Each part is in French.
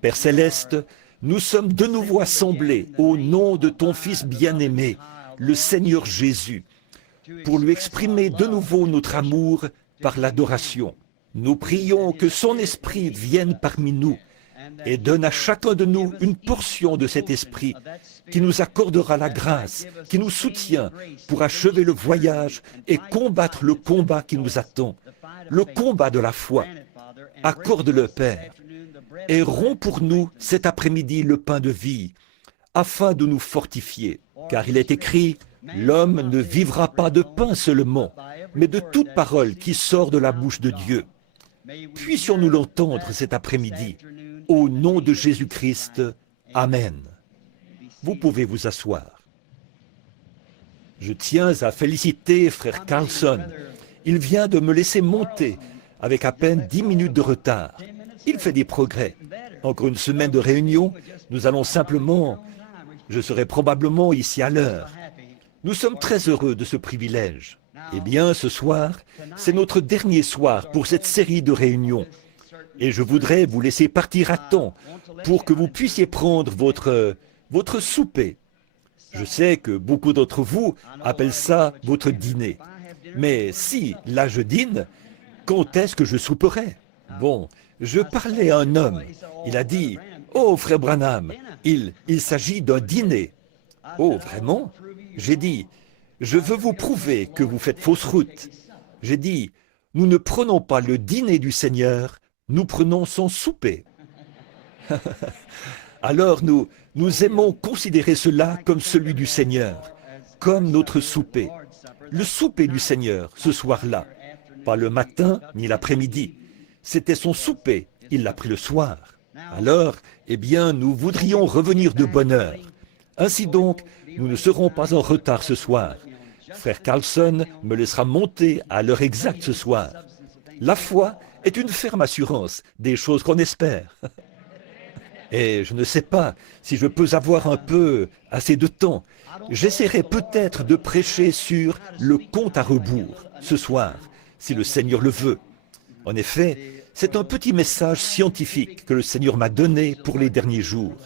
Père céleste, nous sommes de nouveau assemblés au nom de ton Fils bien-aimé, le Seigneur Jésus, pour lui exprimer de nouveau notre amour par l'adoration. Nous prions que son esprit vienne parmi nous et donne à chacun de nous une portion de cet esprit qui nous accordera la grâce, qui nous soutient pour achever le voyage et combattre le combat qui nous attend, le combat de la foi. Accorde-le, Père, et romps pour nous cet après-midi le pain de vie, afin de nous fortifier. Car il est écrit, « L'homme ne vivra pas de pain seulement, mais de toute parole qui sort de la bouche de Dieu. » Puissions-nous l'entendre cet après-midi. Au nom de Jésus-Christ, Amen. Vous pouvez vous asseoir. Je tiens à féliciter frère Carlson. Il vient de me laisser monter avec à peine 10 minutes de retard. Il fait des progrès. Encore une semaine de réunion, nous allons simplement... Je serai probablement ici à l'heure. Nous sommes très heureux de ce privilège. Eh bien, ce soir, c'est notre dernier soir pour cette série de réunions. Et je voudrais vous laisser partir à temps pour que vous puissiez prendre votre souper. Je sais que beaucoup d'entre vous appellent ça votre dîner. Mais si, là je dîne, quand est-ce que je souperai? Bon, je parlais à un homme. Il a dit, « Oh, frère Branham, il s'agit d'un dîner. » Oh, vraiment? J'ai dit, « Je veux vous prouver que vous faites fausse route. » J'ai dit, « Nous ne prenons pas le dîner du Seigneur, nous prenons son souper. » Alors nous aimons considérer cela comme celui du Seigneur, comme notre souper. Le souper du Seigneur, ce soir-là, pas le matin ni l'après-midi. C'était son souper, il l'a pris le soir. Alors, eh bien, nous voudrions revenir de bonne heure. Ainsi donc, nous ne serons pas en retard ce soir. Frère Carlson me laissera monter à l'heure exacte ce soir. La foi est une ferme assurance des choses qu'on espère. Et je ne sais pas si je peux avoir un peu assez de temps. J'essaierai peut-être de prêcher sur le compte à rebours ce soir, si le Seigneur le veut. En effet, c'est un petit message scientifique que le Seigneur m'a donné pour les derniers jours.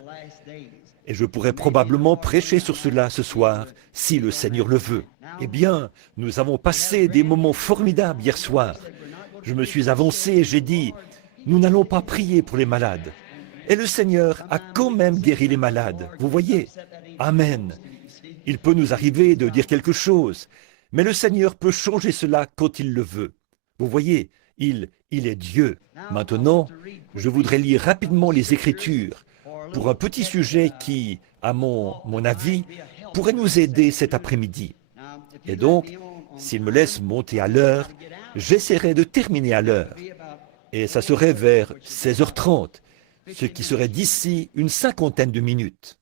Et je pourrais probablement prêcher sur cela ce soir, si le Seigneur le veut. Eh bien, nous avons passé des moments formidables hier soir. Je me suis avancé et j'ai dit, nous n'allons pas prier pour les malades. Et le Seigneur a quand même guéri les malades. Vous voyez? Amen. Il peut nous arriver de dire quelque chose, mais le Seigneur peut changer cela quand il le veut. Vous voyez, il est Dieu. Maintenant, je voudrais lire rapidement les Écritures pour un petit sujet qui, à mon avis, pourrait nous aider cet après-midi. Et donc, s'il me laisse monter à l'heure, j'essaierai de terminer à l'heure. Et ça serait vers 16h30, ce qui serait d'ici une 50aine de minutes.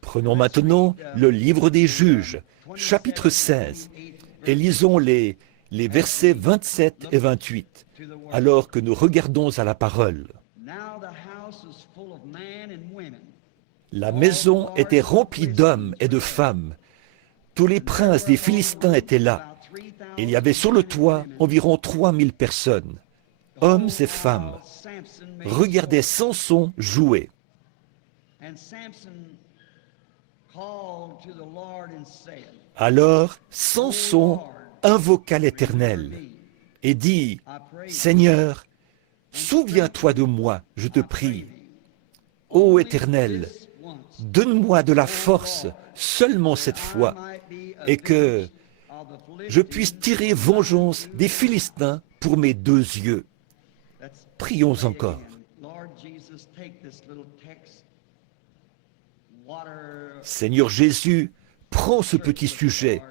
Prenons maintenant le livre des Juges, chapitre 16, et lisons les versets 27 et 28, alors que nous regardons à la parole. La maison était remplie d'hommes et de femmes. Tous les princes des Philistins étaient là. Il y avait sur le toit environ 3000 personnes, hommes et femmes. Regardaient Samson jouer. Alors Samson invoqua l'Éternel et dit, « Seigneur, souviens-toi de moi, je te prie. Ô Éternel, donne-moi de la force seulement cette fois, et que je puisse tirer vengeance des Philistins pour mes 2 yeux. » Prions encore. Seigneur Jésus, prends ce petit sujet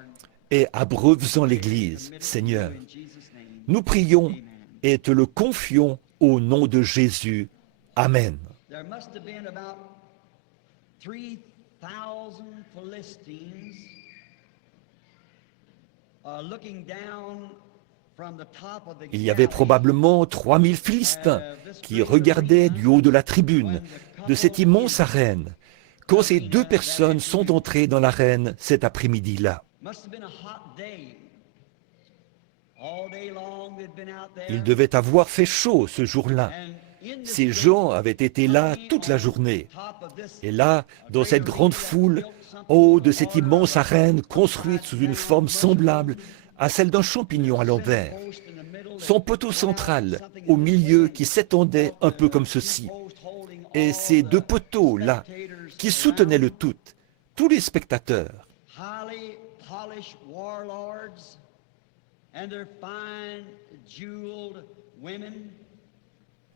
et abreuve-en l'Église, Seigneur. Nous prions et te le confions au nom de Jésus. Amen. Il y avait probablement 3000 Philistins qui regardaient du haut de la tribune de cette immense arène quand ces 2 personnes sont entrées dans l'arène cet après-midi-là. Il devait avoir fait chaud ce jour-là. Ces gens avaient été là toute la journée. Et là, dans cette grande foule, au haut de cette immense arène construite sous une forme semblable à celle d'un champignon à l'envers, son poteau central au milieu qui s'étendait un peu comme ceci, et ces deux poteaux-là qui soutenaient le tout, tous les spectateurs.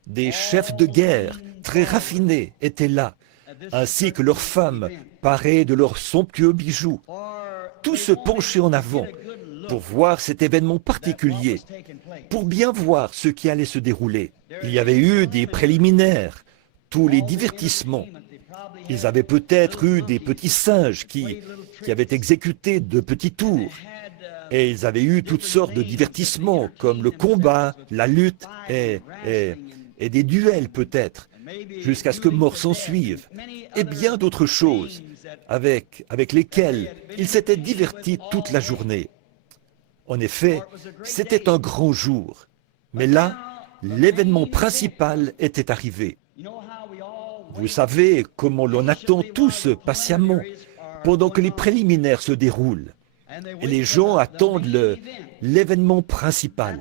Des chefs de guerre très raffinés étaient là, ainsi que leurs femmes, parées de leurs somptueux bijoux. Tous se penchaient en avant pour voir cet événement particulier, pour bien voir ce qui allait se dérouler. Il y avait eu des préliminaires, tous les divertissements. Ils avaient peut-être eu des petits singes qui avaient exécuté de petits tours. Et ils avaient eu toutes sortes de divertissements, comme le combat, la lutte et des duels peut-être, jusqu'à ce que mort s'en suive, et bien d'autres choses avec lesquelles ils s'étaient divertis toute la journée. En effet, c'était un grand jour. Mais là, l'événement principal était arrivé. Vous savez comment l'on attend tous patiemment pendant que les préliminaires se déroulent. Et les gens attendent l'événement principal.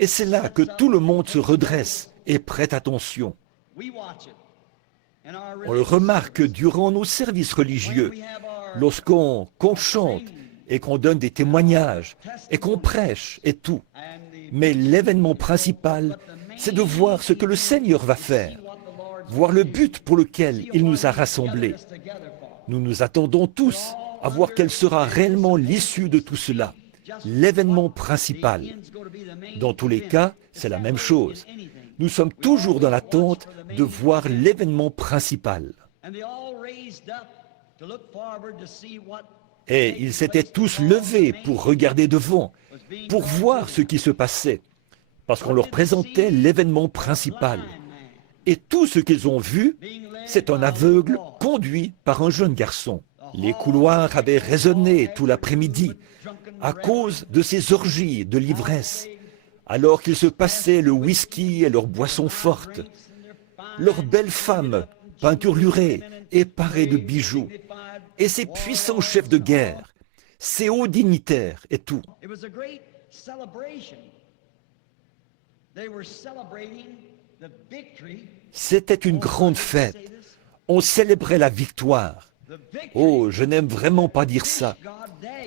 Et c'est là que tout le monde se redresse et prête attention. On le remarque durant nos services religieux, lorsqu'on chante et qu'on donne des témoignages et qu'on prêche et tout. Mais l'événement principal, c'est de voir ce que le Seigneur va faire, voir le but pour lequel il nous a rassemblés. Nous nous attendons tous à voir quelle sera réellement l'issue de tout cela, l'événement principal. Dans tous les cas, c'est la même chose. Nous sommes toujours dans l'attente de voir l'événement principal. Et ils s'étaient tous levés pour regarder devant, pour voir ce qui se passait, parce qu'on leur présentait l'événement principal. Et tout ce qu'ils ont vu, c'est un aveugle conduit par un jeune garçon. Les couloirs avaient résonné tout l'après-midi à cause de ces orgies de l'ivresse, alors qu'ils se passaient le whisky et leurs boissons fortes. Leurs belles femmes, peinturlurées et parées de bijoux, et ces puissants chefs de guerre, ces hauts dignitaires et tout. C'était une grande fête. On célébrait la victoire. Oh, je n'aime vraiment pas dire ça.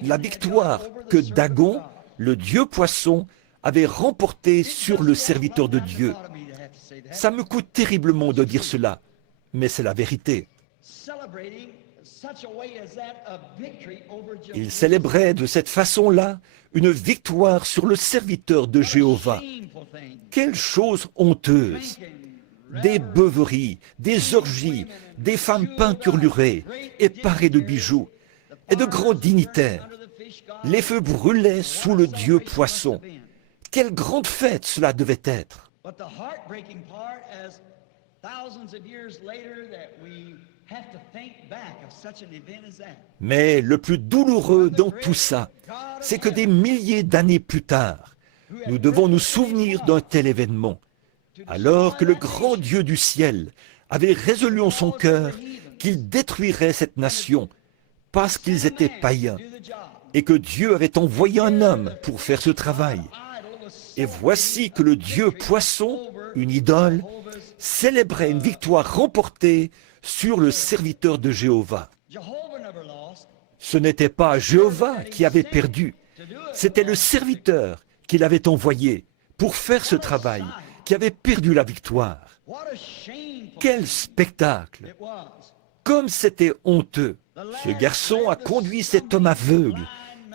La victoire que Dagon, le dieu poisson, avait remportée sur le serviteur de Dieu. Ça me coûte terriblement de dire cela, mais c'est la vérité. Il célébrait de cette façon-là une victoire sur le serviteur de Jéhovah. Quelle chose honteuse! Des beuveries, des orgies, des femmes peinturlurées et parées de bijoux, et de grands dignitaires. Les feux brûlaient sous le dieu poisson. Quelle grande fête cela devait être! Mais le plus douloureux dans tout ça, c'est que des milliers d'années plus tard, nous devons nous souvenir d'un tel événement, alors que le grand Dieu du ciel avait résolu en son cœur qu'il détruirait cette nation parce qu'ils étaient païens et que Dieu avait envoyé un homme pour faire ce travail. Et voici que le dieu poisson, une idole, célébrait une victoire remportée sur le serviteur de Jéhovah. Ce n'était pas Jéhovah qui avait perdu, c'était le serviteur qu'il avait envoyé pour faire ce travail, qui avait perdu la victoire. Quel spectacle! Comme c'était honteux! Ce garçon a conduit cet homme aveugle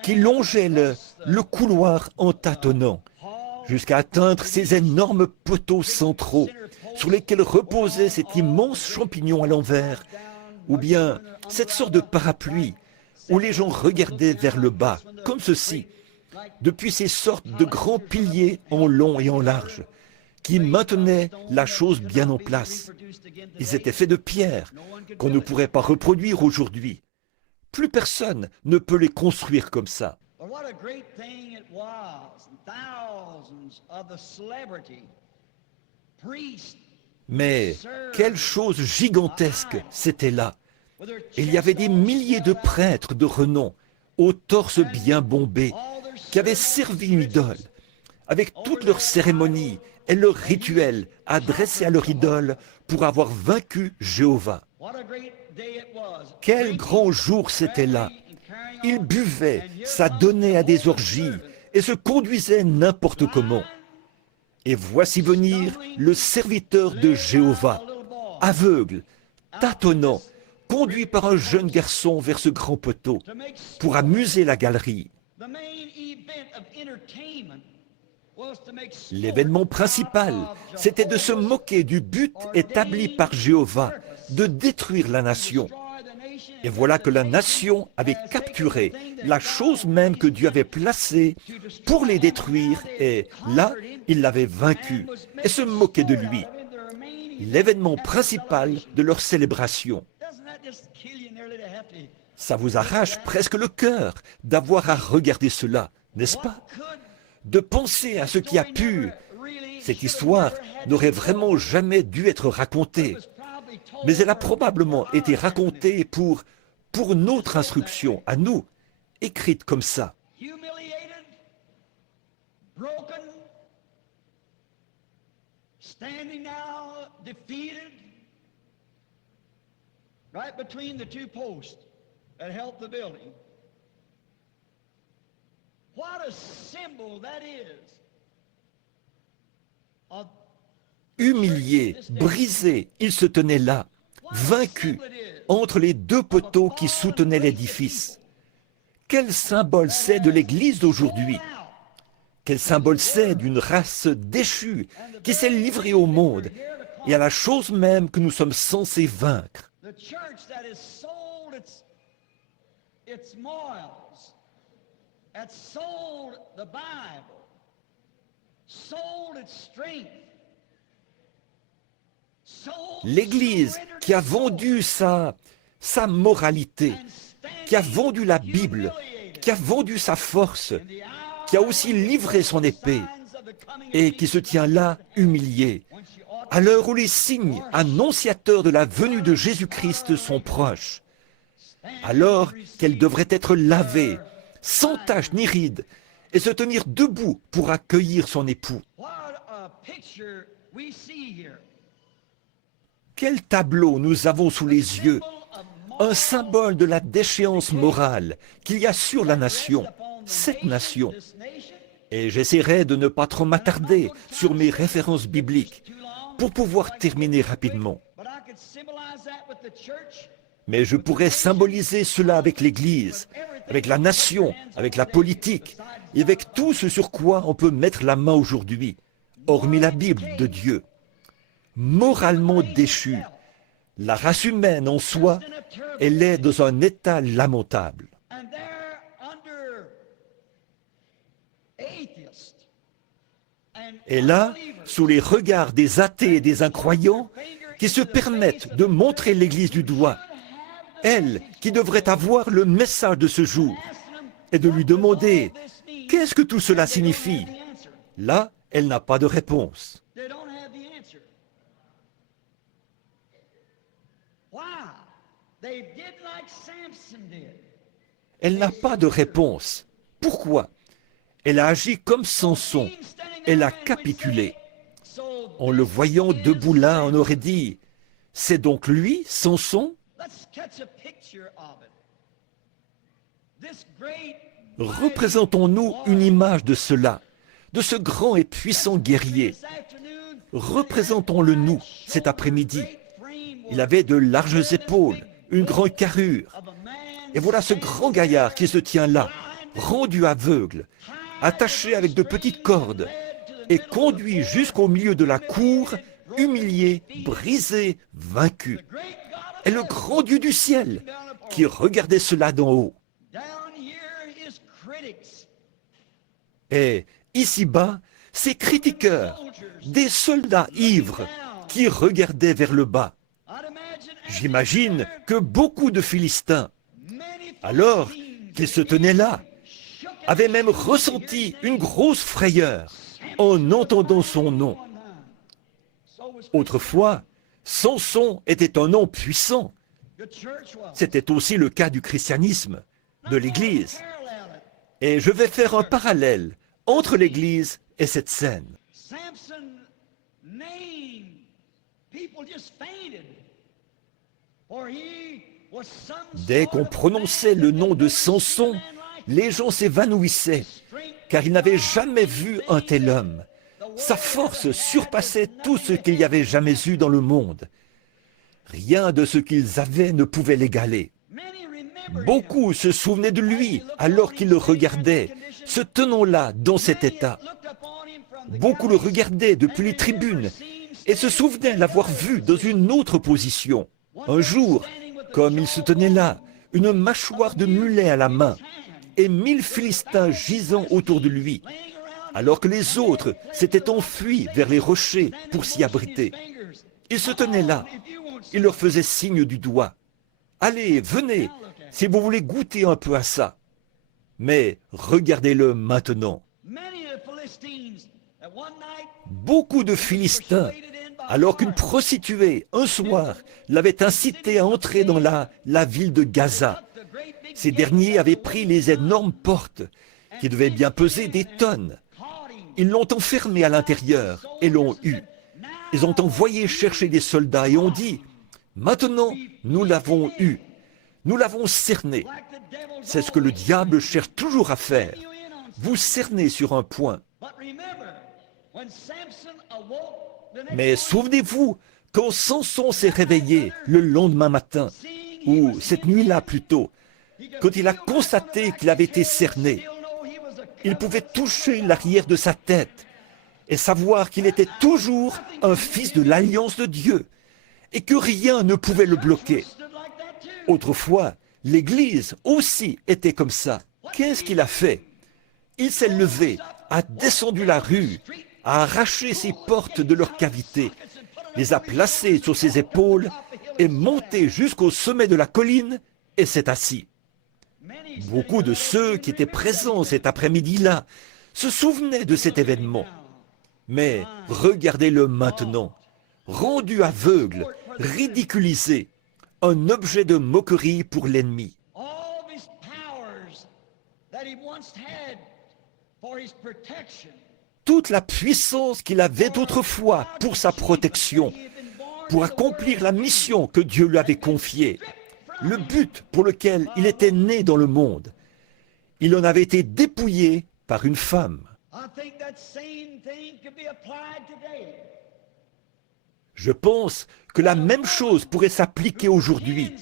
qui longeait le couloir en tâtonnant jusqu'à atteindre ces énormes poteaux centraux sur lesquels reposait cet immense champignon à l'envers, ou bien cette sorte de parapluie où les gens regardaient vers le bas, comme ceci, depuis ces sortes de grands piliers en long et en large, qui maintenaient la chose bien en place. Ils étaient faits de pierre, qu'on ne pourrait pas reproduire aujourd'hui. Plus personne ne peut les construire comme ça. Mais quelle chose gigantesque c'était là! Il y avait des milliers de prêtres de renom, au torse bien bombé, qui avaient servi une idole, avec toutes leurs cérémonies et leurs rituels adressés à leur idole pour avoir vaincu Jéhovah. Quel grand jour c'était là! Ils buvaient, s'adonnaient à des orgies et se conduisaient n'importe comment. Et voici venir le serviteur de Jéhovah, aveugle, tâtonnant, conduit par un jeune garçon vers ce grand poteau, pour amuser la galerie. L'événement principal, c'était de se moquer du but établi par Jéhovah, de détruire la nation. Et voilà que la nation avait capturé la chose même que Dieu avait placée pour les détruire, et là, il l'avait vaincu et se moquait de lui. L'événement principal de leur célébration. Ça vous arrache presque le cœur d'avoir à regarder cela, n'est-ce pas? De penser à ce qui a pu. Cette histoire n'aurait vraiment jamais dû être racontée, mais elle a probablement été racontée pour notre instruction, à nous, écrite comme ça. Standing now defeated right between the two posts that held the building. What a symbol that is. Humilié, brisé, il se tenait là, vaincu, entre les deux poteaux qui soutenaient l'édifice. Quel symbole c'est de l'Église d'aujourd'hui! Quel symbole c'est d'une race déchue qui s'est livrée au monde et à la chose même que nous sommes censés vaincre. L'Église qui a vendu sa moralité, qui a vendu la Bible, qui a vendu sa force, qui a aussi livré son épée et qui se tient là humilié, à l'heure où les signes annonciateurs de la venue de Jésus-Christ sont proches, alors qu'elle devrait être lavée, sans tache ni ride, et se tenir debout pour accueillir son époux. Quel tableau nous avons sous les yeux! Un symbole de la déchéance morale qu'il y a sur la nation, cette nation. Et j'essaierai de ne pas trop m'attarder sur mes références bibliques pour pouvoir terminer rapidement. Mais je pourrais symboliser cela avec l'Église, avec la nation, avec la politique, et avec tout ce sur quoi on peut mettre la main aujourd'hui, hormis la Bible de Dieu. Moralement déchue, la race humaine en soi, elle est dans un état lamentable. Et là, sous les regards des athées et des incroyants, qui se permettent de montrer l'Église du doigt, elle qui devrait avoir le message de ce jour, et de lui demander « Qu'est-ce que tout cela signifie ?» Là, elle n'a pas de réponse. Elle n'a pas de réponse. Pourquoi? Elle a agi comme Samson. Elle a capitulé. En le voyant debout là, on aurait dit, c'est donc lui, Samson? Représentons-nous une image de cela, de ce grand et puissant guerrier. Représentons-le nous cet après-midi. Il avait de larges épaules, une grande carrure. Et voilà ce grand gaillard qui se tient là, rendu aveugle, attaché avec de petites cordes, et conduit jusqu'au milieu de la cour, humilié, brisé, vaincu. Et le grand Dieu du ciel, qui regardait cela d'en haut. Et ici-bas, ces critiqueurs, des soldats ivres, qui regardaient vers le bas. J'imagine que beaucoup de Philistins, alors qu'ils se tenaient là, avait même ressenti une grosse frayeur en entendant son nom. Autrefois, Samson était un nom puissant. C'était aussi le cas du christianisme, de l'Église. Et je vais faire un parallèle entre l'Église et cette scène. Dès qu'on prononçait le nom de Samson, les gens s'évanouissaient, car ils n'avaient jamais vu un tel homme. Sa force surpassait tout ce qu'il y avait jamais eu dans le monde. Rien de ce qu'ils avaient ne pouvait l'égaler. Beaucoup se souvenaient de lui alors qu'ils le regardaient, se tenant là dans cet état. Beaucoup le regardaient depuis les tribunes et se souvenaient l'avoir vu dans une autre position. Un jour, comme il se tenait là, une mâchoire de mulet à la main, et 1000 Philistins gisant autour de lui, alors que les autres s'étaient enfuis vers les rochers pour s'y abriter. Il se tenait là, il leur faisait signe du doigt. « Allez, venez, si vous voulez goûter un peu à ça. » Mais regardez-le maintenant. Beaucoup de Philistins, alors qu'une prostituée, un soir, l'avait incité à entrer dans la ville de Gaza. Ces derniers avaient pris les énormes portes, qui devaient bien peser des tonnes. Ils l'ont enfermé à l'intérieur et l'ont eu. Ils ont envoyé chercher des soldats et ont dit « Maintenant, nous l'avons eu. Nous l'avons cerné. » C'est ce que le diable cherche toujours à faire. Vous cerner sur un point. Mais souvenez-vous, quand Samson s'est réveillé le lendemain matin, ou cette nuit-là plutôt, quand il a constaté qu'il avait été cerné, il pouvait toucher l'arrière de sa tête et savoir qu'il était toujours un fils de l'alliance de Dieu et que rien ne pouvait le bloquer. Autrefois, l'Église aussi était comme ça. Qu'est-ce qu'il a fait? Il s'est levé, a descendu la rue, a arraché ses portes de leur cavité, les a placées sur ses épaules et monté jusqu'au sommet de la colline et s'est assis. Beaucoup de ceux qui étaient présents cet après-midi-là se souvenaient de cet événement. Mais regardez-le maintenant, rendu aveugle, ridiculisé, un objet de moquerie pour l'ennemi. Toute la puissance qu'il avait autrefois pour sa protection, pour accomplir la mission que Dieu lui avait confiée, le but pour lequel il était né dans le monde, il en avait été dépouillé par une femme. Je pense que la même chose pourrait s'appliquer aujourd'hui.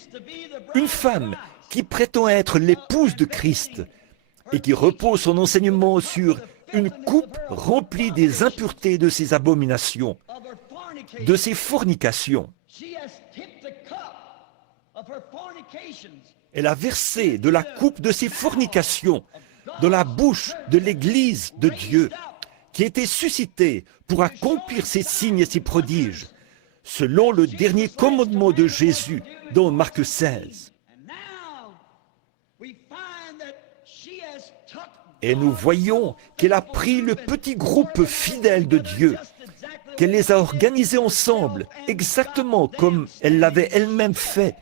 Une femme qui prétend être l'épouse de Christ et qui repose son enseignement sur une coupe remplie des impuretés de ses abominations, de ses fornications. Elle a versé de la coupe de ses fornications dans la bouche de l'Église de Dieu, qui était suscitée pour accomplir ses signes et ses prodiges, selon le dernier commandement de Jésus dans Marc 16. Et nous voyons qu'elle a pris le petit groupe fidèle de Dieu, qu'elle les a organisés ensemble, exactement comme elle l'avait elle-même fait,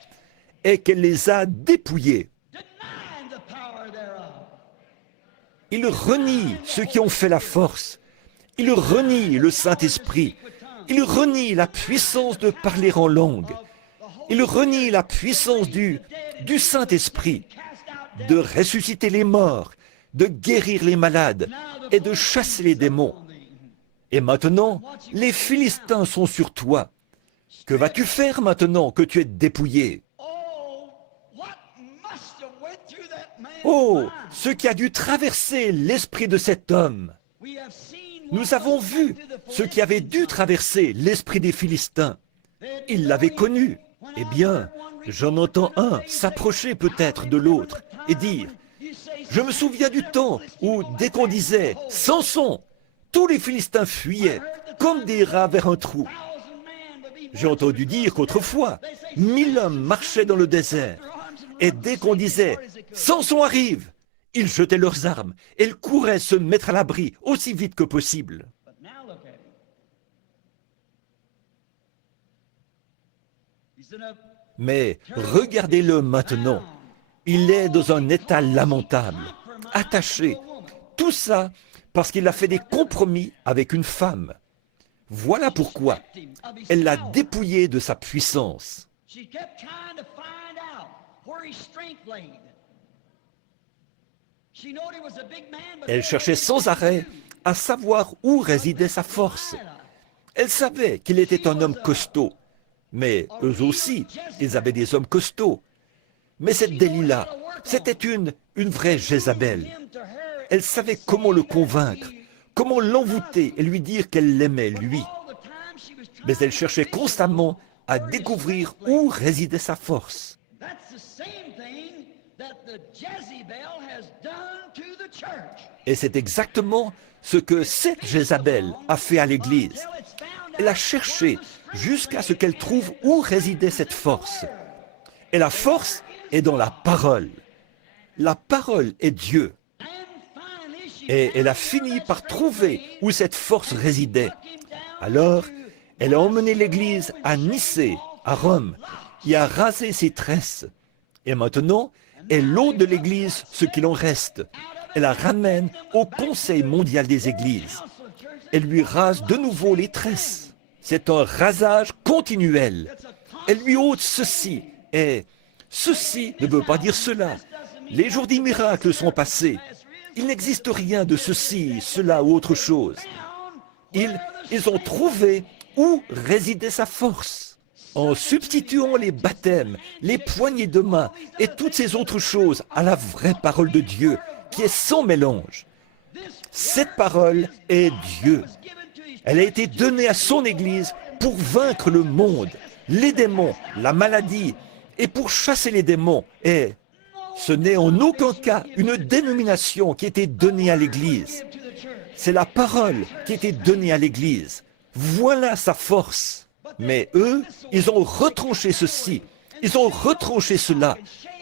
et qu'elle les a dépouillés. Ils renient ceux qui ont fait la force. Ils renient le Saint-Esprit. Ils renient la puissance de parler en langue. Ils renient la puissance du Saint-Esprit, de ressusciter les morts, de guérir les malades et de chasser les démons. Et maintenant, les Philistins sont sur toi. Que vas-tu faire maintenant que tu es dépouillé? Oh, ce qui a dû traverser l'esprit de cet homme. Nous avons vu ce qui avait dû traverser l'esprit des Philistins. Ils l'avaient connu. Eh bien, j'en entends un s'approcher peut-être de l'autre et dire « Je me souviens du temps où, dès qu'on disait « Samson », tous les Philistins fuyaient comme des rats vers un trou. J'ai entendu dire qu'autrefois, 1000 hommes marchaient dans le désert. Et dès qu'on disait « Samson arrive », Ils jetaient leurs armes. Elles couraient se mettre à l'abri aussi vite que possible. But now look at him. He's in a Mais regardez-le maintenant. Il est dans un état lamentable, attaché. Tout ça parce qu'il a fait des compromis avec une femme. Voilà pourquoi elle l'a dépouillé de sa puissance. She kept trying to find out where his strength laid. She knowed he was a big man, but Elle cherchait sans arrêt à savoir où résidait sa force. Elle savait qu'il était un homme costaud, mais eux aussi, ils avaient des hommes costauds. Mais cette Delilah, c'était une vraie Jézabel. Elle savait comment le convaincre, comment l'envoûter et lui dire qu'elle l'aimait, lui. Mais elle cherchait constamment à découvrir où résidait sa force. That's the same thing that the Jezebel has done to the church. Et c'est exactement ce que cette Jézabel a fait à l'Église. Elle a cherché jusqu'à ce qu'elle trouve où résidait cette force. Et la force est dans la parole. La parole est Dieu. Et elle a fini par trouver où cette force résidait. Alors, elle a emmené l'Église à Nicée, à Rome, et a rasé ses tresses. Et maintenant, elle ôte de l'Église ce qu'il en reste. Elle la ramène au Conseil mondial des Églises. Elle lui rase de nouveau les tresses. C'est un rasage continuel. Elle lui ôte ceci, et ceci ne veut pas dire cela. Les jours des miracles sont passés. Il n'existe rien de ceci, cela ou autre chose. Ils ont trouvé où résidait sa force. En substituant les baptêmes, les poignées de main et toutes ces autres choses à la vraie parole de Dieu, qui est sans mélange. Cette parole est Dieu. Elle a été donnée à son Église pour vaincre le monde, les démons, la maladie, et pour chasser les démons. Et ce n'est en aucun cas une dénomination qui a été donnée à l'Église. C'est la parole qui a été donnée à l'Église. Voilà sa force. Mais eux, ils ont retranché ceci, ils ont retranché cela,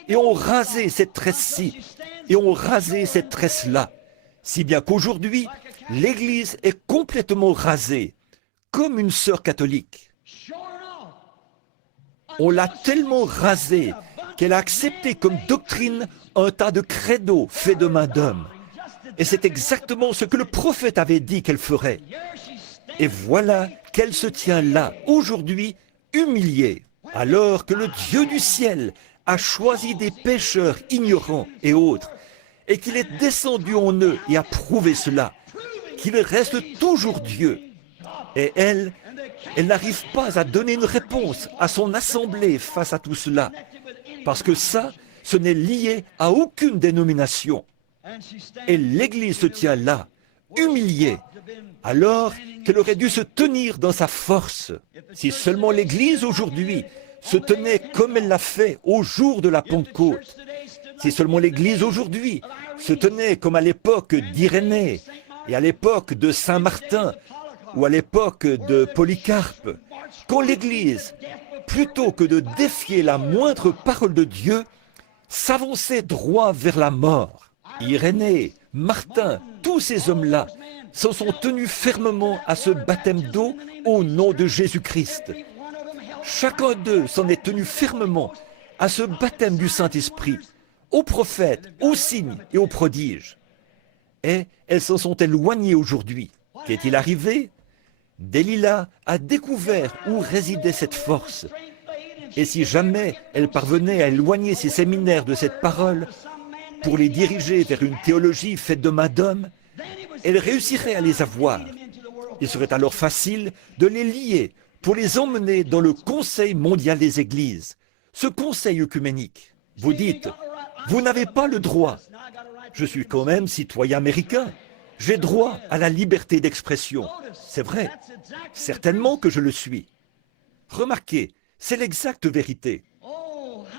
et ont rasé cette tresse-ci, et ont rasé cette tresse-là. Si bien qu'aujourd'hui, l'Église est complètement rasée, comme une sœur catholique. On l'a tellement rasée qu'elle a accepté comme doctrine un tas de credos faits de main d'homme. Et c'est exactement ce que le prophète avait dit qu'elle ferait. Et voilà qu'elle se tient là, aujourd'hui, humiliée, alors que le Dieu du ciel a choisi des pécheurs ignorants et autres, et qu'il est descendu en eux et a prouvé cela, qu'il reste toujours Dieu. Et elle n'arrive pas à donner une réponse à son assemblée face à tout cela, parce que ça, ce n'est lié à aucune dénomination. Et l'Église se tient là, humiliée, alors qu'elle aurait dû se tenir dans sa force. Si seulement l'Église aujourd'hui se tenait comme elle l'a fait au jour de la Pentecôte, si seulement l'Église aujourd'hui se tenait comme à l'époque d'Irénée et à l'époque de Saint Martin ou à l'époque de Polycarpe, quand l'Église, plutôt que de défier la moindre parole de Dieu, s'avançait droit vers la mort. Irénée, Martin, tous ces hommes-là s'en sont tenus fermement à ce baptême d'eau au nom de Jésus-Christ. Chacun d'eux s'en est tenu fermement à ce baptême du Saint-Esprit, aux prophètes, aux signes et aux prodiges. Et elles s'en sont éloignées aujourd'hui. Qu'est-il arrivé? Delilah a découvert où résidait cette force. Et si jamais elle parvenait à éloigner ses séminaires de cette parole pour les diriger vers une théologie faite de main d'homme, elle réussirait à les avoir. Il serait alors facile de les lier pour les emmener dans le Conseil mondial des Églises, ce conseil œcuménique. Vous dites, vous n'avez pas le droit. Je suis quand même citoyen américain. J'ai droit à la liberté d'expression. C'est vrai. Certainement que je le suis. Remarquez, c'est l'exacte vérité.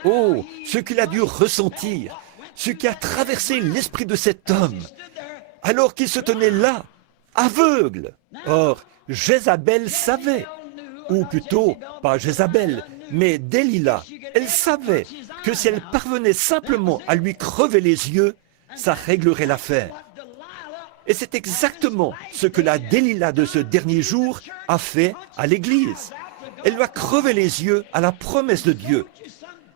Oh, ce qu'il a dû ressentir, ce qui a traversé l'esprit de cet homme, alors qu'il se tenait là, aveugle. Or, Jézabel savait, ou plutôt, pas Jézabel, mais Delilah, elle savait que si elle parvenait simplement à lui crever les yeux, ça réglerait l'affaire. Et c'est exactement ce que la Delilah de ce dernier jour a fait à l'Église. Elle lui a crevé les yeux à la promesse de Dieu.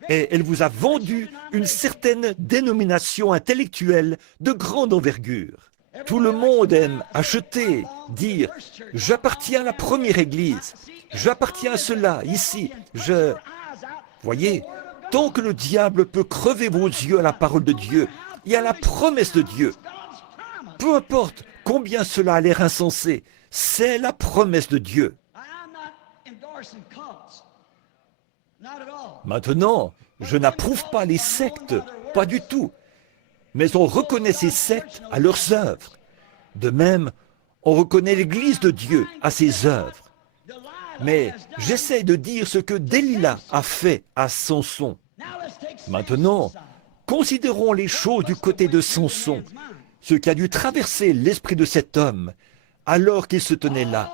Et elle vous a vendu une certaine dénomination intellectuelle de grande envergure. Tout le monde aime acheter, dire « J'appartiens à la première Église, j'appartiens à cela, ici, je... » Voyez, tant que le diable peut crever vos yeux à la parole de Dieu et à la promesse de Dieu, peu importe combien cela a l'air insensé, c'est la promesse de Dieu. Maintenant, je n'approuve pas les sectes, pas du tout. Mais on reconnaît ces sectes à leurs œuvres. De même, on reconnaît l'Église de Dieu à ses œuvres. Mais j'essaie de dire ce que Delilah a fait à Samson. Maintenant, considérons les choses du côté de Samson, ce qui a dû traverser l'esprit de cet homme alors qu'il se tenait là.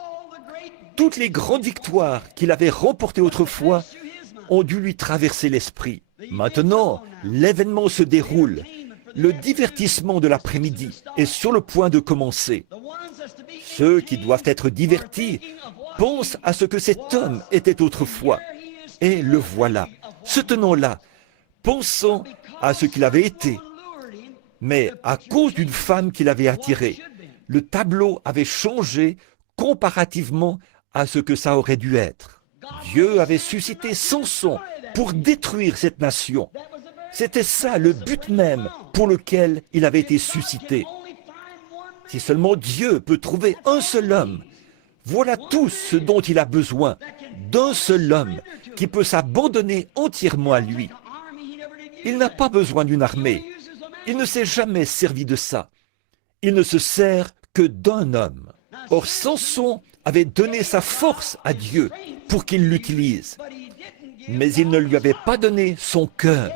Toutes les grandes victoires qu'il avait remportées autrefois ont dû lui traverser l'esprit. Maintenant, l'événement se déroule. Le divertissement de l'après-midi est sur le point de commencer. Ceux qui doivent être divertis pensent à ce que cet homme était autrefois. Et le voilà, se tenant là, pensant à ce qu'il avait été. Mais à cause d'une femme qu'il avait attirée, le tableau avait changé comparativement à ce que ça aurait dû être. Dieu avait suscité Samson pour détruire cette nation. C'était ça le but même pour lequel il avait été suscité. Si seulement Dieu peut trouver un seul homme, voilà tout ce dont il a besoin, d'un seul homme qui peut s'abandonner entièrement à lui. Il n'a pas besoin d'une armée. Il ne s'est jamais servi de ça. Il ne se sert que d'un homme. Or, Samson avait donné sa force à Dieu pour qu'il l'utilise. Mais il ne lui avait pas donné son cœur.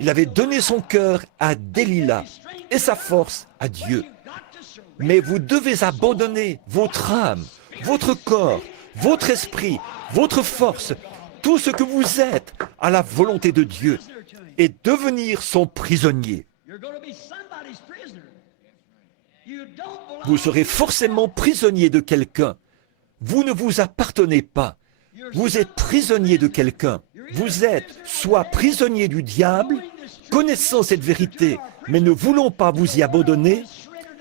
Il avait donné son cœur à Delilah et sa force à Dieu. Mais vous devez abandonner votre âme, votre corps, votre esprit, votre force, tout ce que vous êtes à la volonté de Dieu et devenir son prisonnier. Vous serez forcément prisonnier de quelqu'un. Vous ne vous appartenez pas. Vous êtes prisonnier de quelqu'un. Vous êtes soit prisonnier du diable, connaissant cette vérité, mais ne voulant pas vous y abandonner,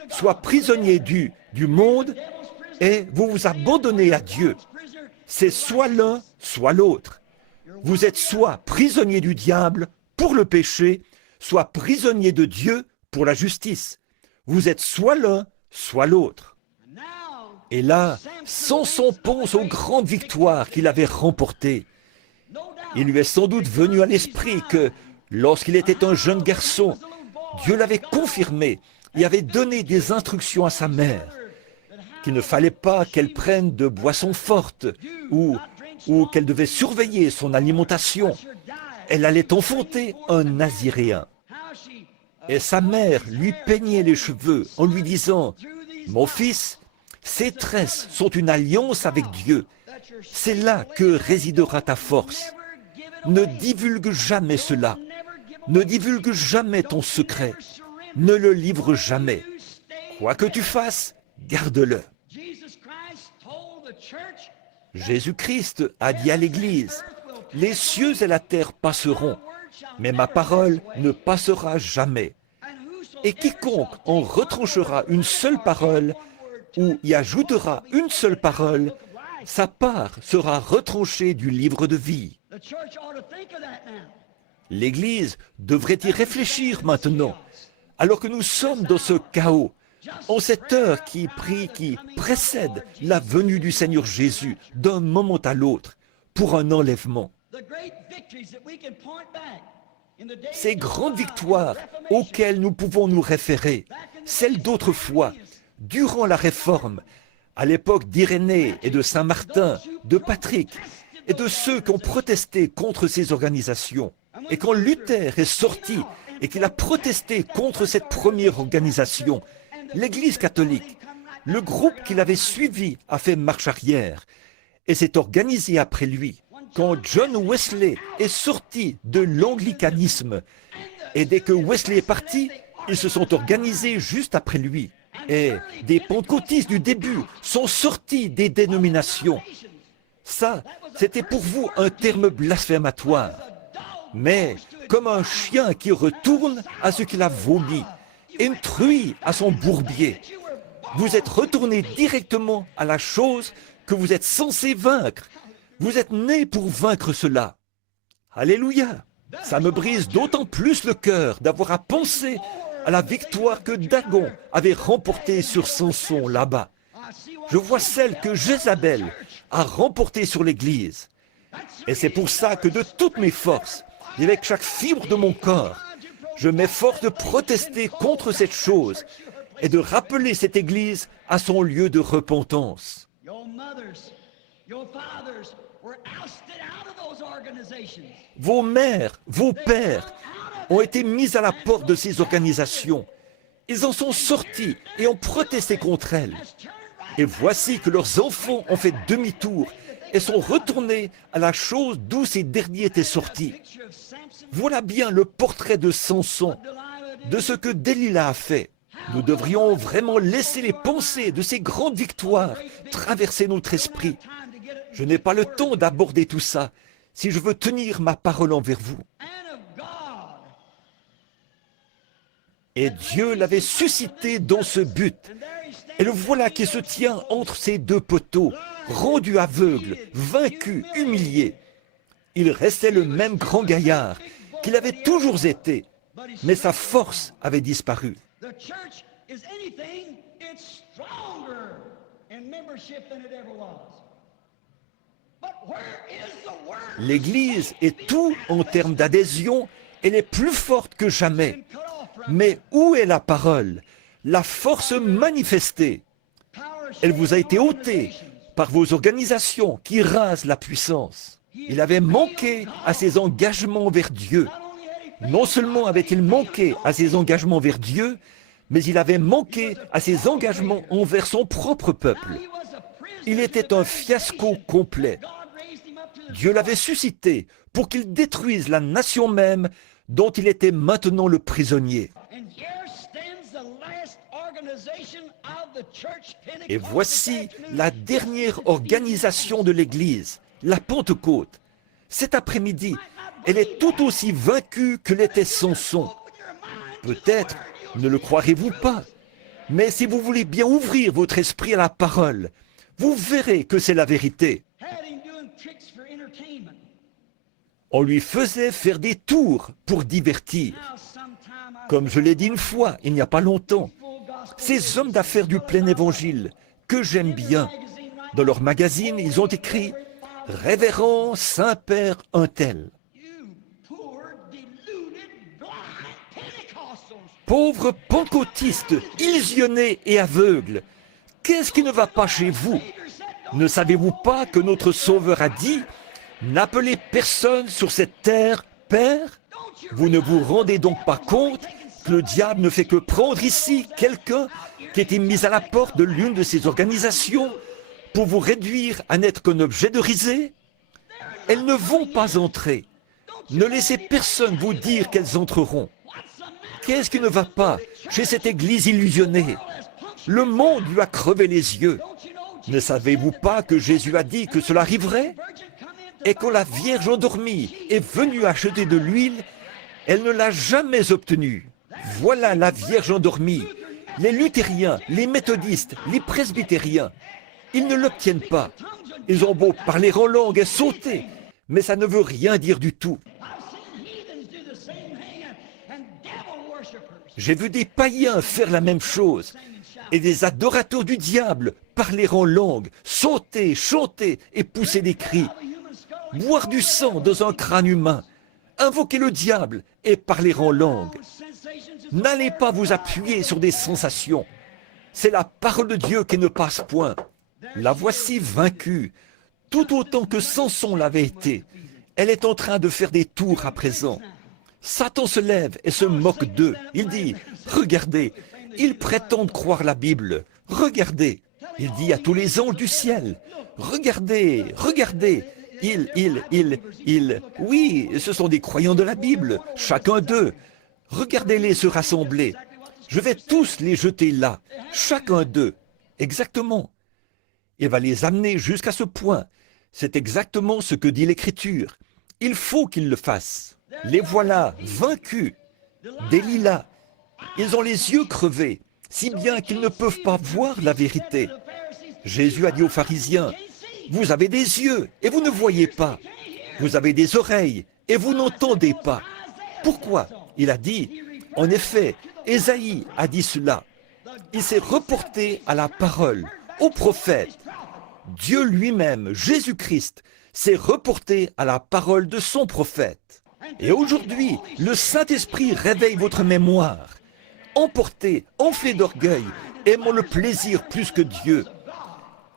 soit prisonnier du monde, et vous vous abandonnez à Dieu. C'est soit l'un, soit l'autre. Vous êtes soit prisonnier du diable pour le péché, soit prisonnier de Dieu pour la justice. Vous êtes soit l'un, soit l'autre. Et là, Samson pense aux grandes victoires qu'il avait remportées. Il lui est sans doute venu à l'esprit que, lorsqu'il était un jeune garçon, Dieu l'avait confirmé et avait donné des instructions à sa mère, qu'il ne fallait pas qu'elle prenne de boissons fortes ou qu'elle devait surveiller son alimentation. Elle allait enfanter un naziréen. Et sa mère lui peignait les cheveux en lui disant « Mon fils, ces tresses sont une alliance avec Dieu. C'est là que résidera ta force. Ne divulgue jamais cela. Ne divulgue jamais ton secret. Ne le livre jamais. Quoi que tu fasses, garde-le. » Jésus-Christ a dit à l'Église, « Les cieux et la terre passeront, mais ma parole ne passera jamais. Et quiconque en retranchera une seule parole ou y ajoutera une seule parole, sa part sera retranchée du livre de vie. » L'Église devrait y réfléchir maintenant, alors que nous sommes dans ce chaos, en cette heure qui précède la venue du Seigneur Jésus d'un moment à l'autre pour un enlèvement. Ces grandes victoires auxquelles nous pouvons nous référer, celles d'autrefois, durant la Réforme, à l'époque d'Irénée et de Saint-Martin, de Patrick et de ceux qui ont protesté contre ces organisations. Et quand Luther est sorti et qu'il a protesté contre cette première organisation, l'Église catholique, le groupe qu'il avait suivi a fait marche arrière et s'est organisé après lui. Quand John Wesley est sorti de l'anglicanisme, et dès que Wesley est parti, Ils se sont organisés juste après lui. Et des pentecôtistes du début sont sortis des dénominations. Ça, c'était pour vous un terme blasphématoire. Mais comme un chien qui retourne à ce qu'il a vomi, et une truie à son bourbier, vous êtes retourné directement à la chose que vous êtes censé vaincre. Vous êtes né pour vaincre cela. Alléluia! Ça me brise d'autant plus le cœur d'avoir à penser à la victoire que Dagon avait remportée sur Samson là-bas. Je vois celle que Jézabel a remportée sur l'Église. Et c'est pour ça que de toutes mes forces, et avec chaque fibre de mon corps, je m'efforce de protester contre cette chose et de rappeler cette Église à son lieu de repentance. Vos mères, vos pères ont été mis à la porte de ces organisations. Ils en sont sortis et ont protesté contre elles. Et voici que leurs enfants ont fait demi-tour et sont retournés à la chose d'où ces derniers étaient sortis. Voilà bien le portrait de Samson, de ce que Delilah a fait. Nous devrions vraiment laisser les pensées de ces grandes victoires traverser notre esprit. Je n'ai pas le temps d'aborder tout ça si je veux tenir ma parole envers vous. Et Dieu l'avait suscité dans ce but. Et le voilà qui se tient entre ces deux poteaux, rendu aveugle, vaincu, humilié. Il restait le même grand gaillard qu'il avait toujours été, mais sa force avait disparu. L'Église est tout en termes d'adhésion, elle est plus forte que jamais. Mais où est la parole, la force manifestée? Elle vous a été ôtée par vos organisations qui rasent la puissance. Il avait manqué à ses engagements vers Dieu. Non seulement avait-il manqué à ses engagements vers Dieu, mais il avait manqué à ses engagements envers son propre peuple. Il était un fiasco complet. Dieu l'avait suscité pour qu'il détruise la nation même dont il était maintenant le prisonnier. Et voici la dernière organisation de l'Église, la Pentecôte. Cet après-midi, elle est tout aussi vaincue que l'était Samson. Peut-être ne le croirez-vous pas, mais si vous voulez bien ouvrir votre esprit à la parole, vous verrez que c'est la vérité. On lui faisait faire des tours pour divertir. Comme je l'ai dit une fois, il n'y a pas longtemps, ces hommes d'affaires du plein évangile, que j'aime bien, dans leur magazine, ils ont écrit « Révérend Saint-Père un tel ». Pauvres pentecôtistes, illusionnés et aveugles, qu'est-ce qui ne va pas chez vous? Ne savez-vous pas que notre Sauveur a dit « N'appelez personne sur cette terre Père » Vous ne vous rendez donc pas compte que le diable ne fait que prendre ici quelqu'un qui était mis à la porte de l'une de ces organisations pour vous réduire à n'être qu'un objet de risée? Elles ne vont pas entrer. Ne laissez personne vous dire qu'elles entreront. Qu'est-ce qui ne va pas chez cette église illusionnée? Le monde lui a crevé les yeux. Ne savez-vous pas que Jésus a dit que cela arriverait? Et quand la Vierge endormie est venue acheter de l'huile, elle ne l'a jamais obtenue. Voilà la Vierge endormie. Les luthériens, les méthodistes, les presbytériens, ils ne l'obtiennent pas. Ils ont beau parler en langue et sauter, mais ça ne veut rien dire du tout. J'ai vu des païens faire la même chose, et des adorateurs du diable parler en langue, sauter, chanter et pousser des cris, boire du sang dans un crâne humain, invoquer le diable et parler en langue. N'allez pas vous appuyer sur des sensations. C'est la parole de Dieu qui ne passe point. La voici vaincue, tout autant que Samson l'avait été. Elle est en train de faire des tours à présent. Satan se lève et se moque d'eux. Il dit, regardez, ils prétendent croire la Bible. Regardez, il dit à tous les anges du ciel, regardez, regardez. Oui, ce sont des croyants de la Bible, chacun d'eux. Regardez-les se rassembler. Je vais tous les jeter là, chacun d'eux. Exactement. Il va les amener jusqu'à ce point. C'est exactement ce que dit l'Écriture. Il faut qu'ils le fassent. Les voilà, vaincus. Delilah, ils ont les yeux crevés, si bien qu'ils ne peuvent pas voir la vérité. Jésus a dit aux pharisiens, « Vous avez des yeux et vous ne voyez pas. Vous avez des oreilles et vous n'entendez pas. » Pourquoi? Il a dit, en effet, Ésaïe a dit cela. Il s'est reporté à la parole, au prophète. Dieu lui-même, Jésus-Christ, s'est reporté à la parole de son prophète. Et aujourd'hui, le Saint-Esprit réveille votre mémoire. Emportés, enflés d'orgueil, aimant le plaisir plus que Dieu.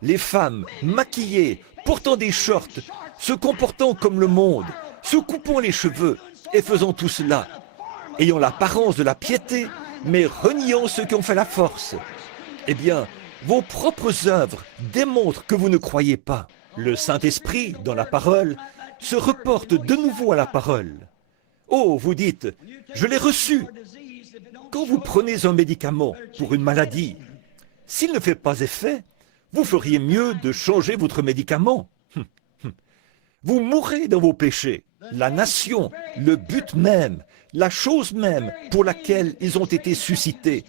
Les femmes, maquillées, portant des shorts, se comportant comme le monde, se coupant les cheveux et faisant tout cela, ayant l'apparence de la piété, mais reniant ceux qui ont fait la force. Eh bien, vos propres œuvres démontrent que vous ne croyez pas. Le Saint-Esprit, dans la parole, se reporte de nouveau à la parole. Oh, vous dites, je l'ai reçu. Quand vous prenez un médicament pour une maladie, s'il ne fait pas effet, vous feriez mieux de changer votre médicament. Vous mourrez dans vos péchés. La nation, le but même, la chose même pour laquelle ils ont été suscités,